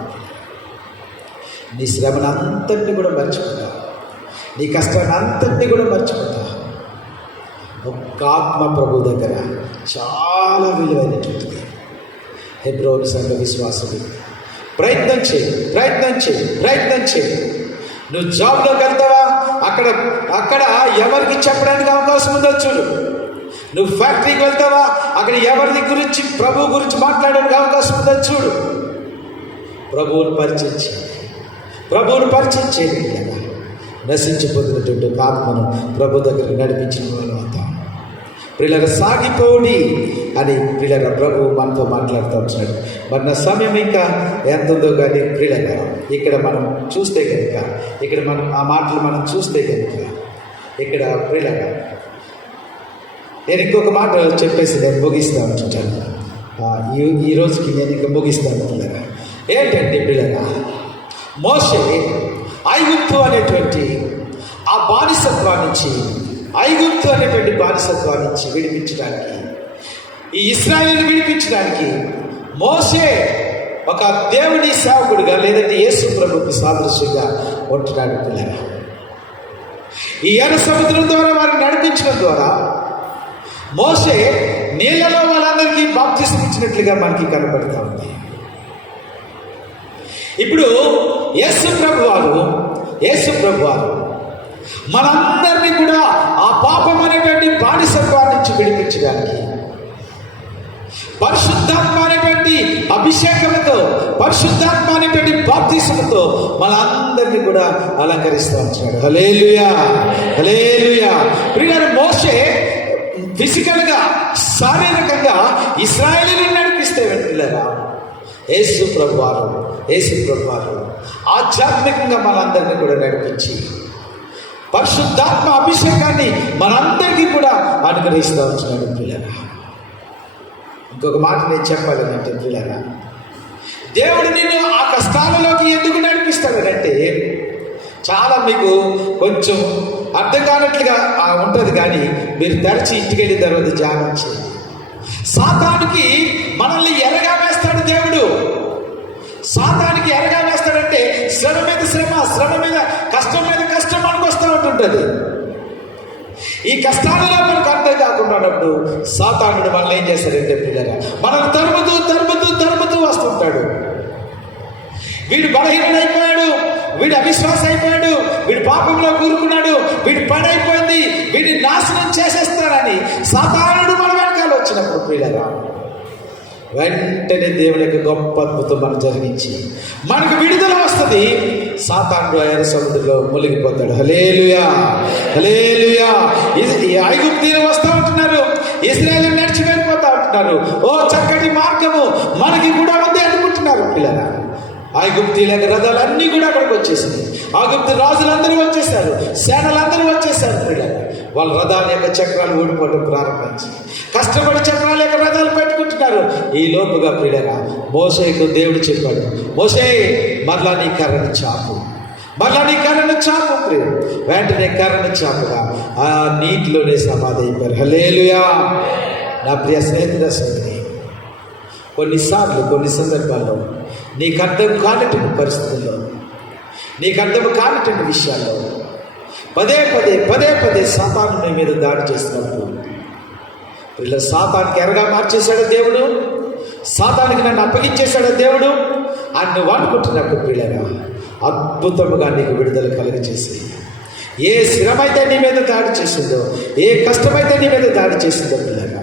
నీ శ్రమను అంతటిని కూడా మర్చిపోతా, నీ కష్టాన్ని అంతటిని కూడా మర్చిపోతా. ఒక్క ఆత్మ ప్రభు దగ్గర చాలా విలువైనటువంటిది. హెబ్రోను సంఘ విశ్వాసులు ప్రయత్నం చేయి. నువ్వు జాబ్లోకి వెళ్తావా, అక్కడ ఎవరికి చెప్పడానికి అవకాశం ఉందో చూడు. నువ్వు ఫ్యాక్టరీకి వెళ్తావా, అక్కడ ఎవరి గురించి ప్రభు గురించి మాట్లాడడానికి అవకాశం ఉందో చూడు. ప్రభువును పరిచయం చేయండి కదా. నశించిపోతున్నటువంటి ఒక ఆత్మను ప్రభు దగ్గరికి నడిపించిన వాళ్ళు అవుతాం. పిల్లలు సాగిపోడి అని పిల్లల ప్రభు మనతో మాట్లాడుతూ ఉంటున్నాడు. మరి నా సమయం ఇంకా ఎంత ఉందో కానీ పిల్లల ఇక్కడ మనం చూస్తే కనుక, ఇక్కడ మనం ఆ మాటలు మనం చూస్తే కనుక, ఇక్కడ పిల్లల నేను ఇంకొక మాట చెప్పేసి నేను ముగిస్తూ ఉంటుంటాను. ఈ రోజుకి నేను ఇంకా ముగిస్తాను పిల్లల. ఏంటంటే పిల్లల, మోషే ఐగుప్తు అనేటువంటి ఆ బానిసత్వం నుంచి, ఐగుప్తు అనేటువంటి బానిసత్వం నుంచి విడిపించడానికి, ఈ ఇశ్రాయేలును విడిపించడానికి మోషే ఒక దేవుని సేవకుడిగా, లేదంటే యేసు ప్రభుకి సాదృశ్యంగా ఉంటున్నాడు పిల్లల. ఈ ఎర్ర సముద్రం ద్వారా వారిని నడిపించడం ద్వారా మోషే నీళ్ళలో వాళ్ళందరికీ బాప్తిసం ఇచ్చినట్లుగా మనకి కనపడుతూ ఉంది. ఇప్పుడు యేసు ప్రభు వారు మనందరినీ కూడా ఆ పాపం అనేటువంటి బానిసత్వాన్ని నుంచి విడిపించడానికి పరిశుద్ధాత్మ అనేటువంటి అభిషేకంతో, పరిశుద్ధాత్మ అనేటువంటి బాప్తిసంతో మనందరినీ కూడా అలంకరిస్తూ ఉంటున్నాడు. హల్లెలూయా, హల్లెలూయా. ప్రియులారా, మోషే ఫిజికల్గా, శారీరకంగా ఇశ్రాయేలుని నడిపిస్తే వెళ్ళారా, యేసు ప్రభువారు ఆధ్యాత్మికంగా మనందరినీ కూడా నడిపించి పరిశుద్ధాత్మ అభిషేకాన్ని మనందరికీ కూడా అనుగ్రహిస్తూ ఉంటున్నాడు పిల్లరా. ఇంకొక మాట నేను చెప్పాలంటే పిల్లరా, దేవుడు నిన్ను ఆ కష్టాలలోకి ఎందుకు నడిపిస్తాడంటే, చాలా మీకు కొంచెం అర్థం కానట్లుగా ఉంటుంది. కానీ మీరు తరచి ఇంటికి వెళ్ళిన తర్వాత ధ్యానం చేయండి. సాతానుకి మనల్ని ఎరగా వేస్తాడు దేవుడు. సాతానికి ఎరగా వేస్తాడంటే శ్రమ మీద కష్టం మీద కష్టం మనకు వస్తూ ఉంటుంటుంది. ఈ కష్టాలలో మనకు అర్థం కాకుండా ఉన్నప్పుడు సాతానుడు మనల్ని ఏం చేస్తాడంటే పిల్లరా, మనల్ని తరుముతూ వస్తుంటాడు. వీడు బలహీనుడైపోయాడు, వీడు అవిశ్వాస అయిపోయాడు, వీడు పాపంలో కూరుకున్నాడు, వీడి పని అయిపోయింది, వీడిని నాశనం చేసేస్తాడని సాతానుడు మన వెనకాల వచ్చినప్పుడు పిల్లరా, వెంటనే దేవుని యొక్క గొప్ప అద్భుతం మనం జరిగించి మనకు విడుదల వస్తుంది. సాతానుడు ఎర్ర సముద్రంలో మునిగిపోతాడు. హల్లెలూయా, హల్లెలూయా. ఐగుప్తీయులు వస్తూ ఉంటున్నారు, ఇశ్రాయేలు నడిచి వెళ్ళిపోతూ ఉంటున్నారు. ఓ చక్కటి మార్గము మనకి కూడా ఉంది అనుకుంటున్నారు పిల్లరా. ఐగుప్తీయుల రథాలన్నీ కూడా అక్కడికి వచ్చేసింది. ఐగుప్తు రాజులందరూ వచ్చేసారు, సేనలందరూ వచ్చేసారు పిల్లలు. వాళ్ళ రథాల యొక్క చక్రాలు ఊడిపోవడం ప్రారంభించి కష్టపడి చక్రాల యొక్క రథాలు పెట్టుకుంటున్నారు. ఈ లోపుగా పిల్లరా, మోషేకు దేవుడు చెప్పాడు, మోషే మరలా నీ కర్రను చాపు. వెంటనే కర్రను చాపుగా ఆ నీటిలోనే సమాధి అయిపోయారు. హల్లెలూయా. నా ప్రియ స్నేహితుడ సోదరి, కొన్నిసార్లు కొన్ని సందర్భాల్లో నీకు అర్థం కానటువంటి పరిస్థితుల్లో, నీకు అర్థం కానటువంటి విషయాల్లో పదే సాతాను నీ మీద దాడి చేస్తున్నప్పుడు, వీళ్ళ సాతానికి ఎరగా మార్చేశాడు దేవుడు, సాతానికి నన్ను అప్పగించేశాడు దేవుడు అని నువ్వు అనుకుంటున్నప్పుడు పిల్లగా అద్భుతముగా నీకు విడుదల కలుగజేసి, ఏ శ్రమైతే నీ మీద దాడి చేసిందో, ఏ కష్టమైతే నీ మీద దాడి చేసిందో పిల్లగా,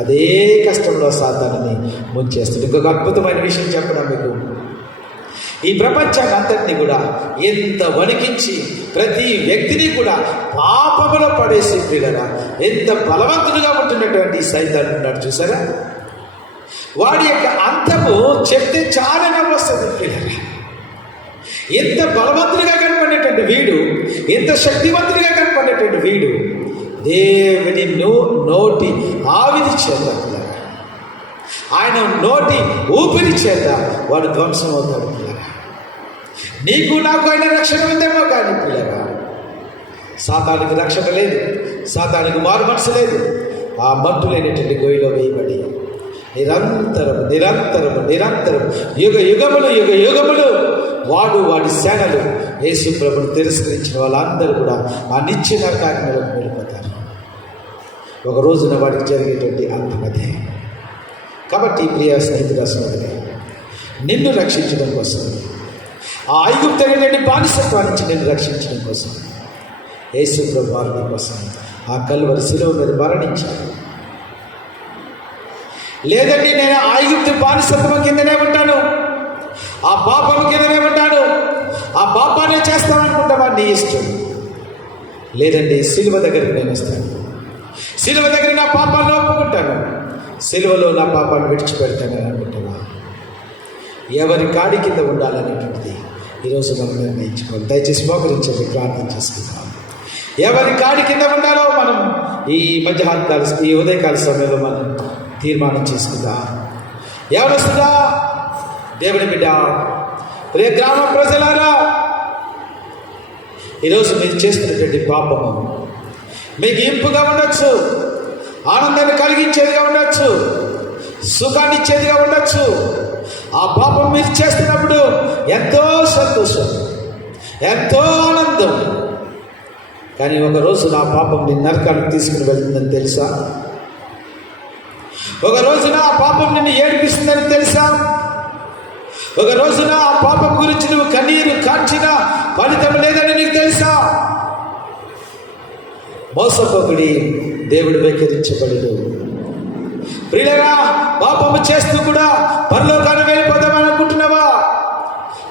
అదే కష్టంలో సాతానుని ముంచేస్తుంది. ఇంకొక అద్భుతమైన విషయం చెప్పడం మీకు, ఈ ప్రపంచాన్ని అంతటినీ కూడా ఎంత వణికించి ప్రతి వ్యక్తిని కూడా పాపములో పడేసి పిల్లగా ఎంత బలవంతుడిగా ఉంటున్నటువంటి సైతాన్ని ఉన్నాడు చూసారా. వాడి యొక్క అంతము చెప్తే చాలా నవ్వొస్తుంది పిల్లగా. ఎంత బలవంతుడిగా కనపడేటువంటి వీడు, ఎంత శక్తివంతుడిగా కనపడేటువంటి వీడు దేవుని నోటి ఆవిరి చేత, ఆయన నోటి ఊపిరి చేత వాడు ధ్వంసం అవుతాడు పిల్లగా. నీకు నాకు అయిన రక్షణ ఉందేమో కానీ పిల్లగా, సాతానికి రక్షణ లేదు, సాతానికి మారు మనసు లేదు. ఆ మట్టు లేనటువంటి గొయ్యిలో వేయబడి నిరంతరము నిరంతరము నిరంతరము యుగములు వాడి సేనలు యేసు ప్రభువును తిరస్కరించిన వాళ్ళందరూ కూడా ఆ నిత్య నరకాగ్నిలోకి వెళ్ళిపోతారు. ఒక రోజున వాడికి జరిగేటువంటి అంతమదే. కాబట్టి ప్రియ స్నేహితుడు, నిన్ను రక్షించడం కోసం, ఆ ఐగుప్తు బానిసత్వాన్ని నుంచి నిన్ను రక్షించడం కోసం యేసు ప్రభువు నీ కోసం ఆ కల్వరి శిలువ మీద మరణించాడు. లేదండి నేను ఐగుప్తు బానిసత్వం కిందనే ఉంటాను, ఆ పాపం కిందనే ఉంటాను, ఆ పాపాన్ని చేస్తాననుకుంటావా, నీ ఇష్టం. లేదండి శిలువ దగ్గరికి నేను వస్తాను, శిలువ దగ్గర నా పాపాన్ని ఒప్పుకుంటాను, శిలువలో నా పాపాన్ని విడిచిపెడతానని అనుకుంటావా. ఎవరి కాడి కింద ఉండాలనేటువంటిది ఈరోజు మనం నిర్ణయించుకోవాలి. దయచేసి మోకరించండి, ప్రార్థన చేసుకుందాం. ఎవరి కాడి కింద ఉండాలో మనం ఈ మధ్యాహ్నకాల ఈ ఉదయకాల సమయంలో మనం తీర్మానం చేసుకుందాం. ఎవరొస్తుందా దేవుని బిడ్డ, రే గ్రామ ప్రజలారా, ఈరోజు మీరు చేస్తున్నటువంటి పాపము మీకు ఇంపుగా ఉండొచ్చు, ఆనందాన్ని కలిగించేదిగా ఉండొచ్చు, సుఖాన్ని ఇచ్చేదిగా ఉండొచ్చు. ఆ పాపం మీరు చేస్తున్నప్పుడు ఎంతో సంతోషం, ఎంతో ఆనందం. కానీ ఒకరోజు నా పాపం నీ నరకానికి తీసుకుని వెళ్తుందని తెలుసా? ఒక రోజున ఆ పాపం నిన్ను ఏడిపిస్తుందని తెలుసా? ఒక రోజున ఆ పాపం గురించి నువ్వు కన్నీరు కార్చిన ఫలితం లేదని నీకు తెలుసా? మోసపోకుడి, దేవుడు వెక్కిరించబడడు. ప్రియులారా, పాపము చేస్తూ కూడా పరలోకాన్ని వెళ్ళిపోతామని అనుకుంటున్నావా?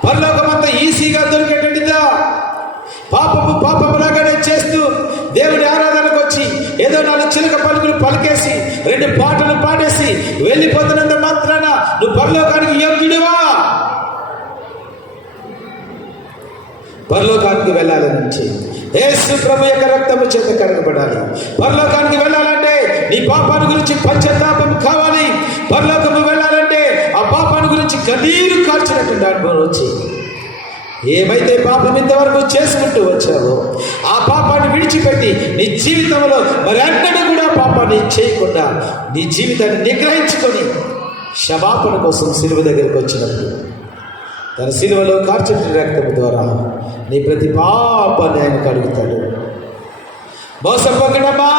పరలోకం అంతా ఈజీగా దొరికేటట్టుగా పాపములాగానే చేస్తూ దేవుడి ఆరాధనకు వచ్చి ఏదో 4 చిలక పలుకులు పలికేసి 2 పాటలు పాడేసి వెళ్ళిపోతున్నంత మాత్రాన నువ్వు పరలోకానికి యోగ్యుడివా? పరలోకానికి వెళ్ళాలని యేసు ప్రభు యొక్క రక్తము చేత కడగబడాలి. పరలోకానికి వెళ్ళాలంటే నీ పాపాన్ని గురించి పశ్చాత్తాపం కావాలి. పరలోకము వెళ్ళాలంటే ఆ పాపాన్ని గురించి కన్నీరు కార్చినటువంటి అనుభవం వచ్చి ఏమైతే పాపం ఇంతవరకు చేసుకుంటూ వచ్చావో ఆ పాపాన్ని విడిచిపెట్టి నీ జీవితంలో మరి అన్నడూ కూడా పాపాన్ని చేయకుండా నీ జీవితాన్ని నిగ్రహించుకొని క్షమాపణ కోసం సిలువ దగ్గరికి వచ్చినప్పుడు తన సిలువలో కార్చిన రక్తము ద్వారా నీ ప్రతి పాపాన్ని ఆయన కడుగుతాడు. మోసపోకండమ్మా,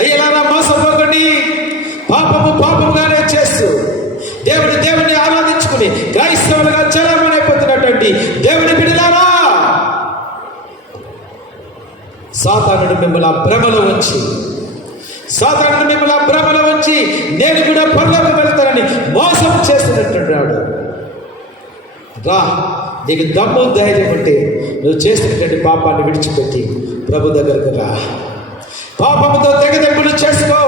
అయ్యలారా మోసపోకండి. పాపముగానే చేస్తూ దేవుని ఆరాధించుకుని క్రైస్తవులుగా చలామణైపోతున్నటువంటి దేవుని బిడ్డలారా, సాతానుడు మిమ్మల్ని ఆ భ్రమలో ఉంచి నేను కూడా పరలోకం వెళ్తానని మోసం చేస్తున్నట్టున్నాడు. రా, నీకు దమ్ము ధైర్యం ఉంటే నువ్వు చేస్తున్నటువంటి పాపాన్ని విడిచిపెట్టి ప్రభు దగ్గరకు రా. పాపముతో తెగదెంపులు చేసుకో,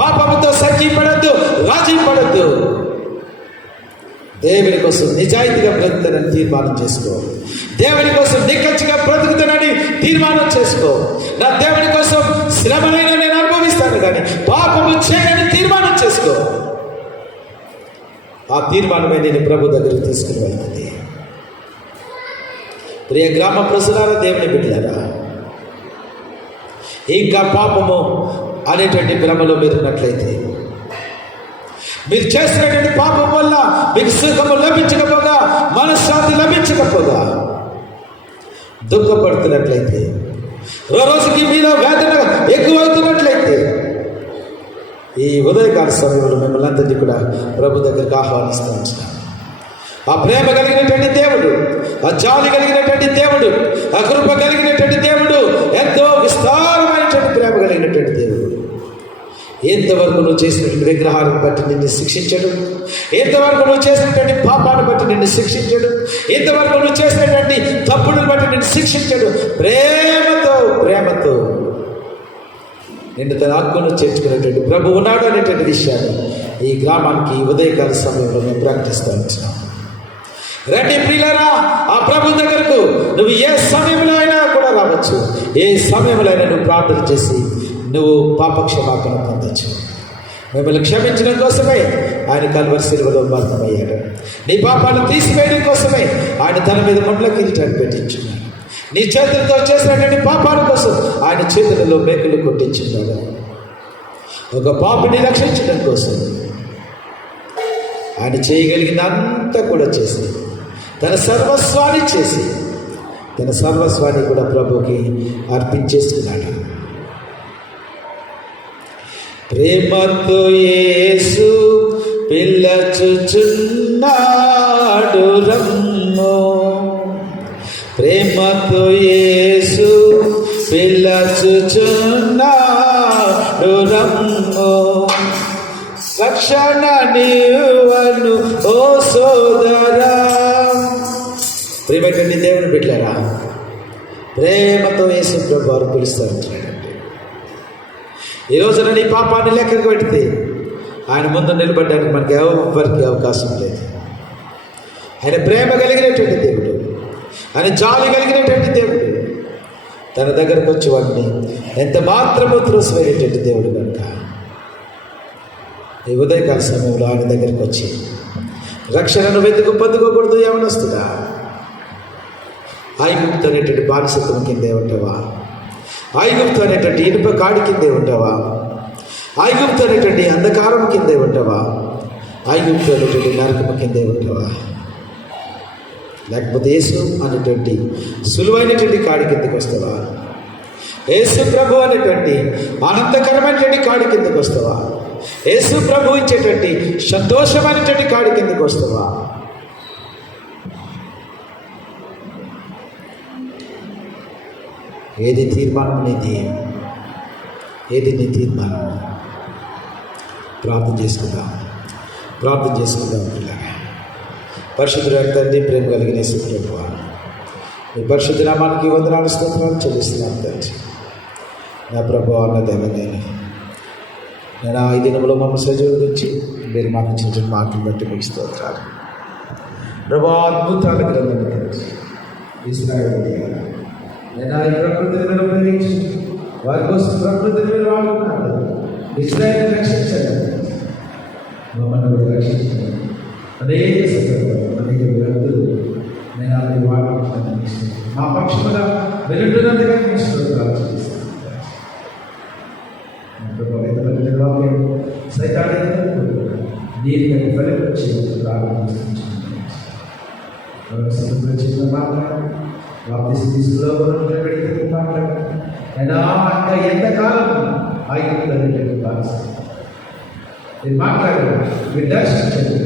పాపముతో సఖీ పడద్దు, రాజీ పడద్దు. దేవుని కోసం నిజాయితీగా బ్రతుకుతానని తీర్మానం చేసుకో. దేవుని కోసం నిక్కచ్చిగా బ్రతుకుతానని తీర్మానం చేసుకో. నా దేవుని కోసం శ్రమనైనా నేను అనుభవిస్తాను కానీ పాపము చేయని తీర్మానం చేసుకో. ఆ తీర్మానమే నేను ప్రభు దగ్గరికి తీసుకుని వెళ్తుంది. ప్రియ గ్రామ ప్రజలారా, దేవుని బిడ్డలారా, ఇంకా పాపము అనేటువంటి భ్రమలో మీరు ఉన్నట్లయితే, మీరు చేసినటువంటి పాపం వల్ల మీకు సుఖము లభించకపోగా, మనశ్శాంతి లభించకపోగా దుఃఖపడుతున్నట్లయితే, రోజుకి మీలో వేదన ఎక్కువవుతున్నట్లయితే, ఈ ఉదయకాల సమయంలో మిమ్మల్ని అందరినీ కూడా ప్రభు దగ్గరికి ఆహ్వానిస్తూ ఉంటున్నాను. ఆ ప్రేమ కలిగినటువంటి దేవుడు, ఆ జాలి కలిగినటువంటి దేవుడు, ఆ కృప కలిగినటువంటి దేవుడు, ఎంతో విస్తారమైనటువంటి ప్రేమ కలిగినటువంటి దేవుడు. ఎంతవరకు నువ్వు చేసినటువంటి విగ్రహాలను బట్టి నిన్ను శిక్షించడు, ఎంతవరకు నువ్వు చేసినటువంటి పాపాన్ని బట్టి నిన్ను శిక్షించడు, ఎంతవరకు నువ్వు చేసినటువంటి తప్పులను బట్టి నిన్ను శిక్షించడు. ప్రేమతో నిన్ను తన హక్కును చేర్చుకునేటువంటి ప్రభు ఉన్నాడు అనేటువంటి విషయాన్ని ఈ గ్రామానికి ఉదయకాల సమయంలో మేము ప్రకటిస్తాను. రండి ప్రియులారా, ఆ ప్రభు దగ్గరకు నువ్వు ఏ సమయంలో అయినా కూడా రావచ్చు. ఏ సమయంలో అయినా నువ్వు ప్రార్థన చేసి నువ్వు పాపక్షమాపణ పొందొచ్చు. మిమ్మల్ని క్షమించడం కోసమే ఆయన కల్వరి శిలువలో మరణమయ్యాడు. నీ పాపాలను తీసివేయడం కోసమే ఆయన తన మీద ముండ్ల కిరీటాన్ని పెట్టించున్నాడు. నీ చేతులతో చేసినటువంటి పాపాల కోసం ఆయన చేతులలో మేకులు కొట్టించున్నాడు. ఒక పాపిని రక్షించడం కోసం ఆయన చేయగలిగినంతా కూడా చేసి తన సర్వస్వాన్ని కూడా ప్రభుకి అర్పించేస్తున్నాడు. ప్రేమతో యేసు పిలచుచున్నాడు రమ్ము, ప్రేమతో యేసు పిలచుచున్నాడు రమ్ము, రక్షణ నీవను ఓ సోదరా. ప్రేమటువంటి దేవుని బిడ్డలారా, ప్రేమతో యేసు ప్రభు వారు పిలుస్తారు. ఈ రోజున నీ పాపాన్ని లెక్కకు పెడితే ఆయన ముందు నిలబడడానికి మనకి ఎవరికి అవకాశం లేదు. ఆయన ప్రేమ కలిగినటువంటి దేవుడు, ఆయన జాలి కలిగినటువంటి దేవుడు. తన దగ్గరకు వచ్చి వాడిని ఎంత మాత్రమూ త్రోసివేయటువంటి దేవుడు కనుక ఈ ఉదయకాల సమయంలో ఆయన దగ్గరికి వచ్చి రక్షణను వెతుకు పొందుకోకూడదు ఏమనొస్తుందా? ఐగుప్తు అనేటువంటి బానిసత్వం కిందే ఉంటావా? ఐగుప్తు అనేటువంటి ఇనుప కాడి కిందే ఉంటావా? ఐగుప్తు అనేటువంటి అంధకారం కిందే ఉంటావా? ఐగుప్తు అనేటువంటి నరకము కిందే ఉంటావా? లేకపోతే యేసు అనేటువంటి సులువైనటువంటి కాడి కిందకి వస్తావా? యేసు ప్రభు అనేటువంటి ఆనందకరమైనటువంటి కాడి కిందకి వస్తావా? యేసు ప్రభు ఇచ్చేటువంటి సంతోషమైనటువంటి కాడి కిందకి వస్తావా? ఏది తీర్మానం నీది? ఏది నీ తీర్మానం? ప్రార్థన చేసుకుందాం పిల్లగా. పరిశుద్ధుడైన తండ్రి, ప్రేమ కలిగిన యేసు ప్రభువా, మీ పరిశుద్ధ నామానికి వందనాలు స్తోత్రాలు చెల్లిస్తున్నాను తండ్రి. నా ప్రభువా, నా దేవ, నేను ఈ దినంలో మమ్మల్ని సజీవుడిచ్చి మీరు మాకు ఇచ్చిన మాటలు బట్టి మీకు స్తోత్రాలు. ప్రభువా, అద్భుతాల గ్రంథం నేను ఈ ప్రకృతిని మీరు ఉపయోగించి వారి కోసం ప్రకృతిని మీరు వాడుకున్నాడు. ఇస్రాయేల్ని రక్షించండి, మమ్మల్ని కూడా రక్షించండి. అనేక వ్యక్తులు నేను అది వాడుకుంటాను. మా పక్షముగా వెలుంటున్నందుగా మీ స్తోత్రాలు చేస్తాను. సైతాన్ని దీన్ని ఫలించి ప్రారంభించుకుంటున్నాను. చిన్న మాట్లాడు వాపసు తీసుకులో పెడితే మాట్లాడు. అయినా ఇంకా ఎంతకాలం ఆగిపోతుంది బాధ్యత మీరు మాట్లాడారు, మీరు దర్శించండి.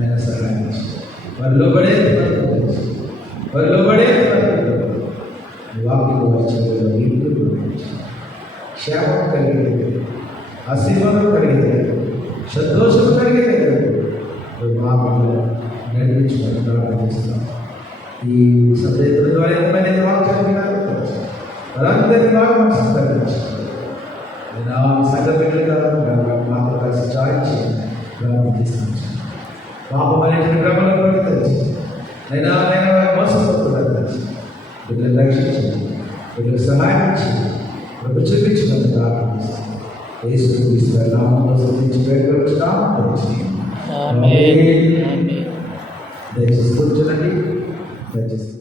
నేను సహాయం వారు లోబడే వాక్యం వచ్చేవారు ఇంట్లో క్షేమం కలిగేది, ఆశీర్వాదం కలిగేది, సంతోషం కలిగేది మా నడిపించుకొని ప్రారంభిస్తాం. ఈ సందేశం ద్వారా ఎంతమంది వాక్యాన్ని వారందరినీ బాగా మనసు కలిగించారు. సంఘటనలుగా మాతో కలిసి చాయించి ప్రారంభిస్తాను. పాపం అనేటువంటి భ్రమలో పడుతుంది. నేను మోసపోతున్నాను. వీళ్ళని రక్షించండి, వీళ్ళకి సహాయం ఇచ్చింది, వీళ్ళు చూపించినందుకు ప్రారంభిస్తాను. యేసు నామంలో సంధించి పేర్కొచ్చున్నాము. దయచేసి కూర్చోండి. దయచేసి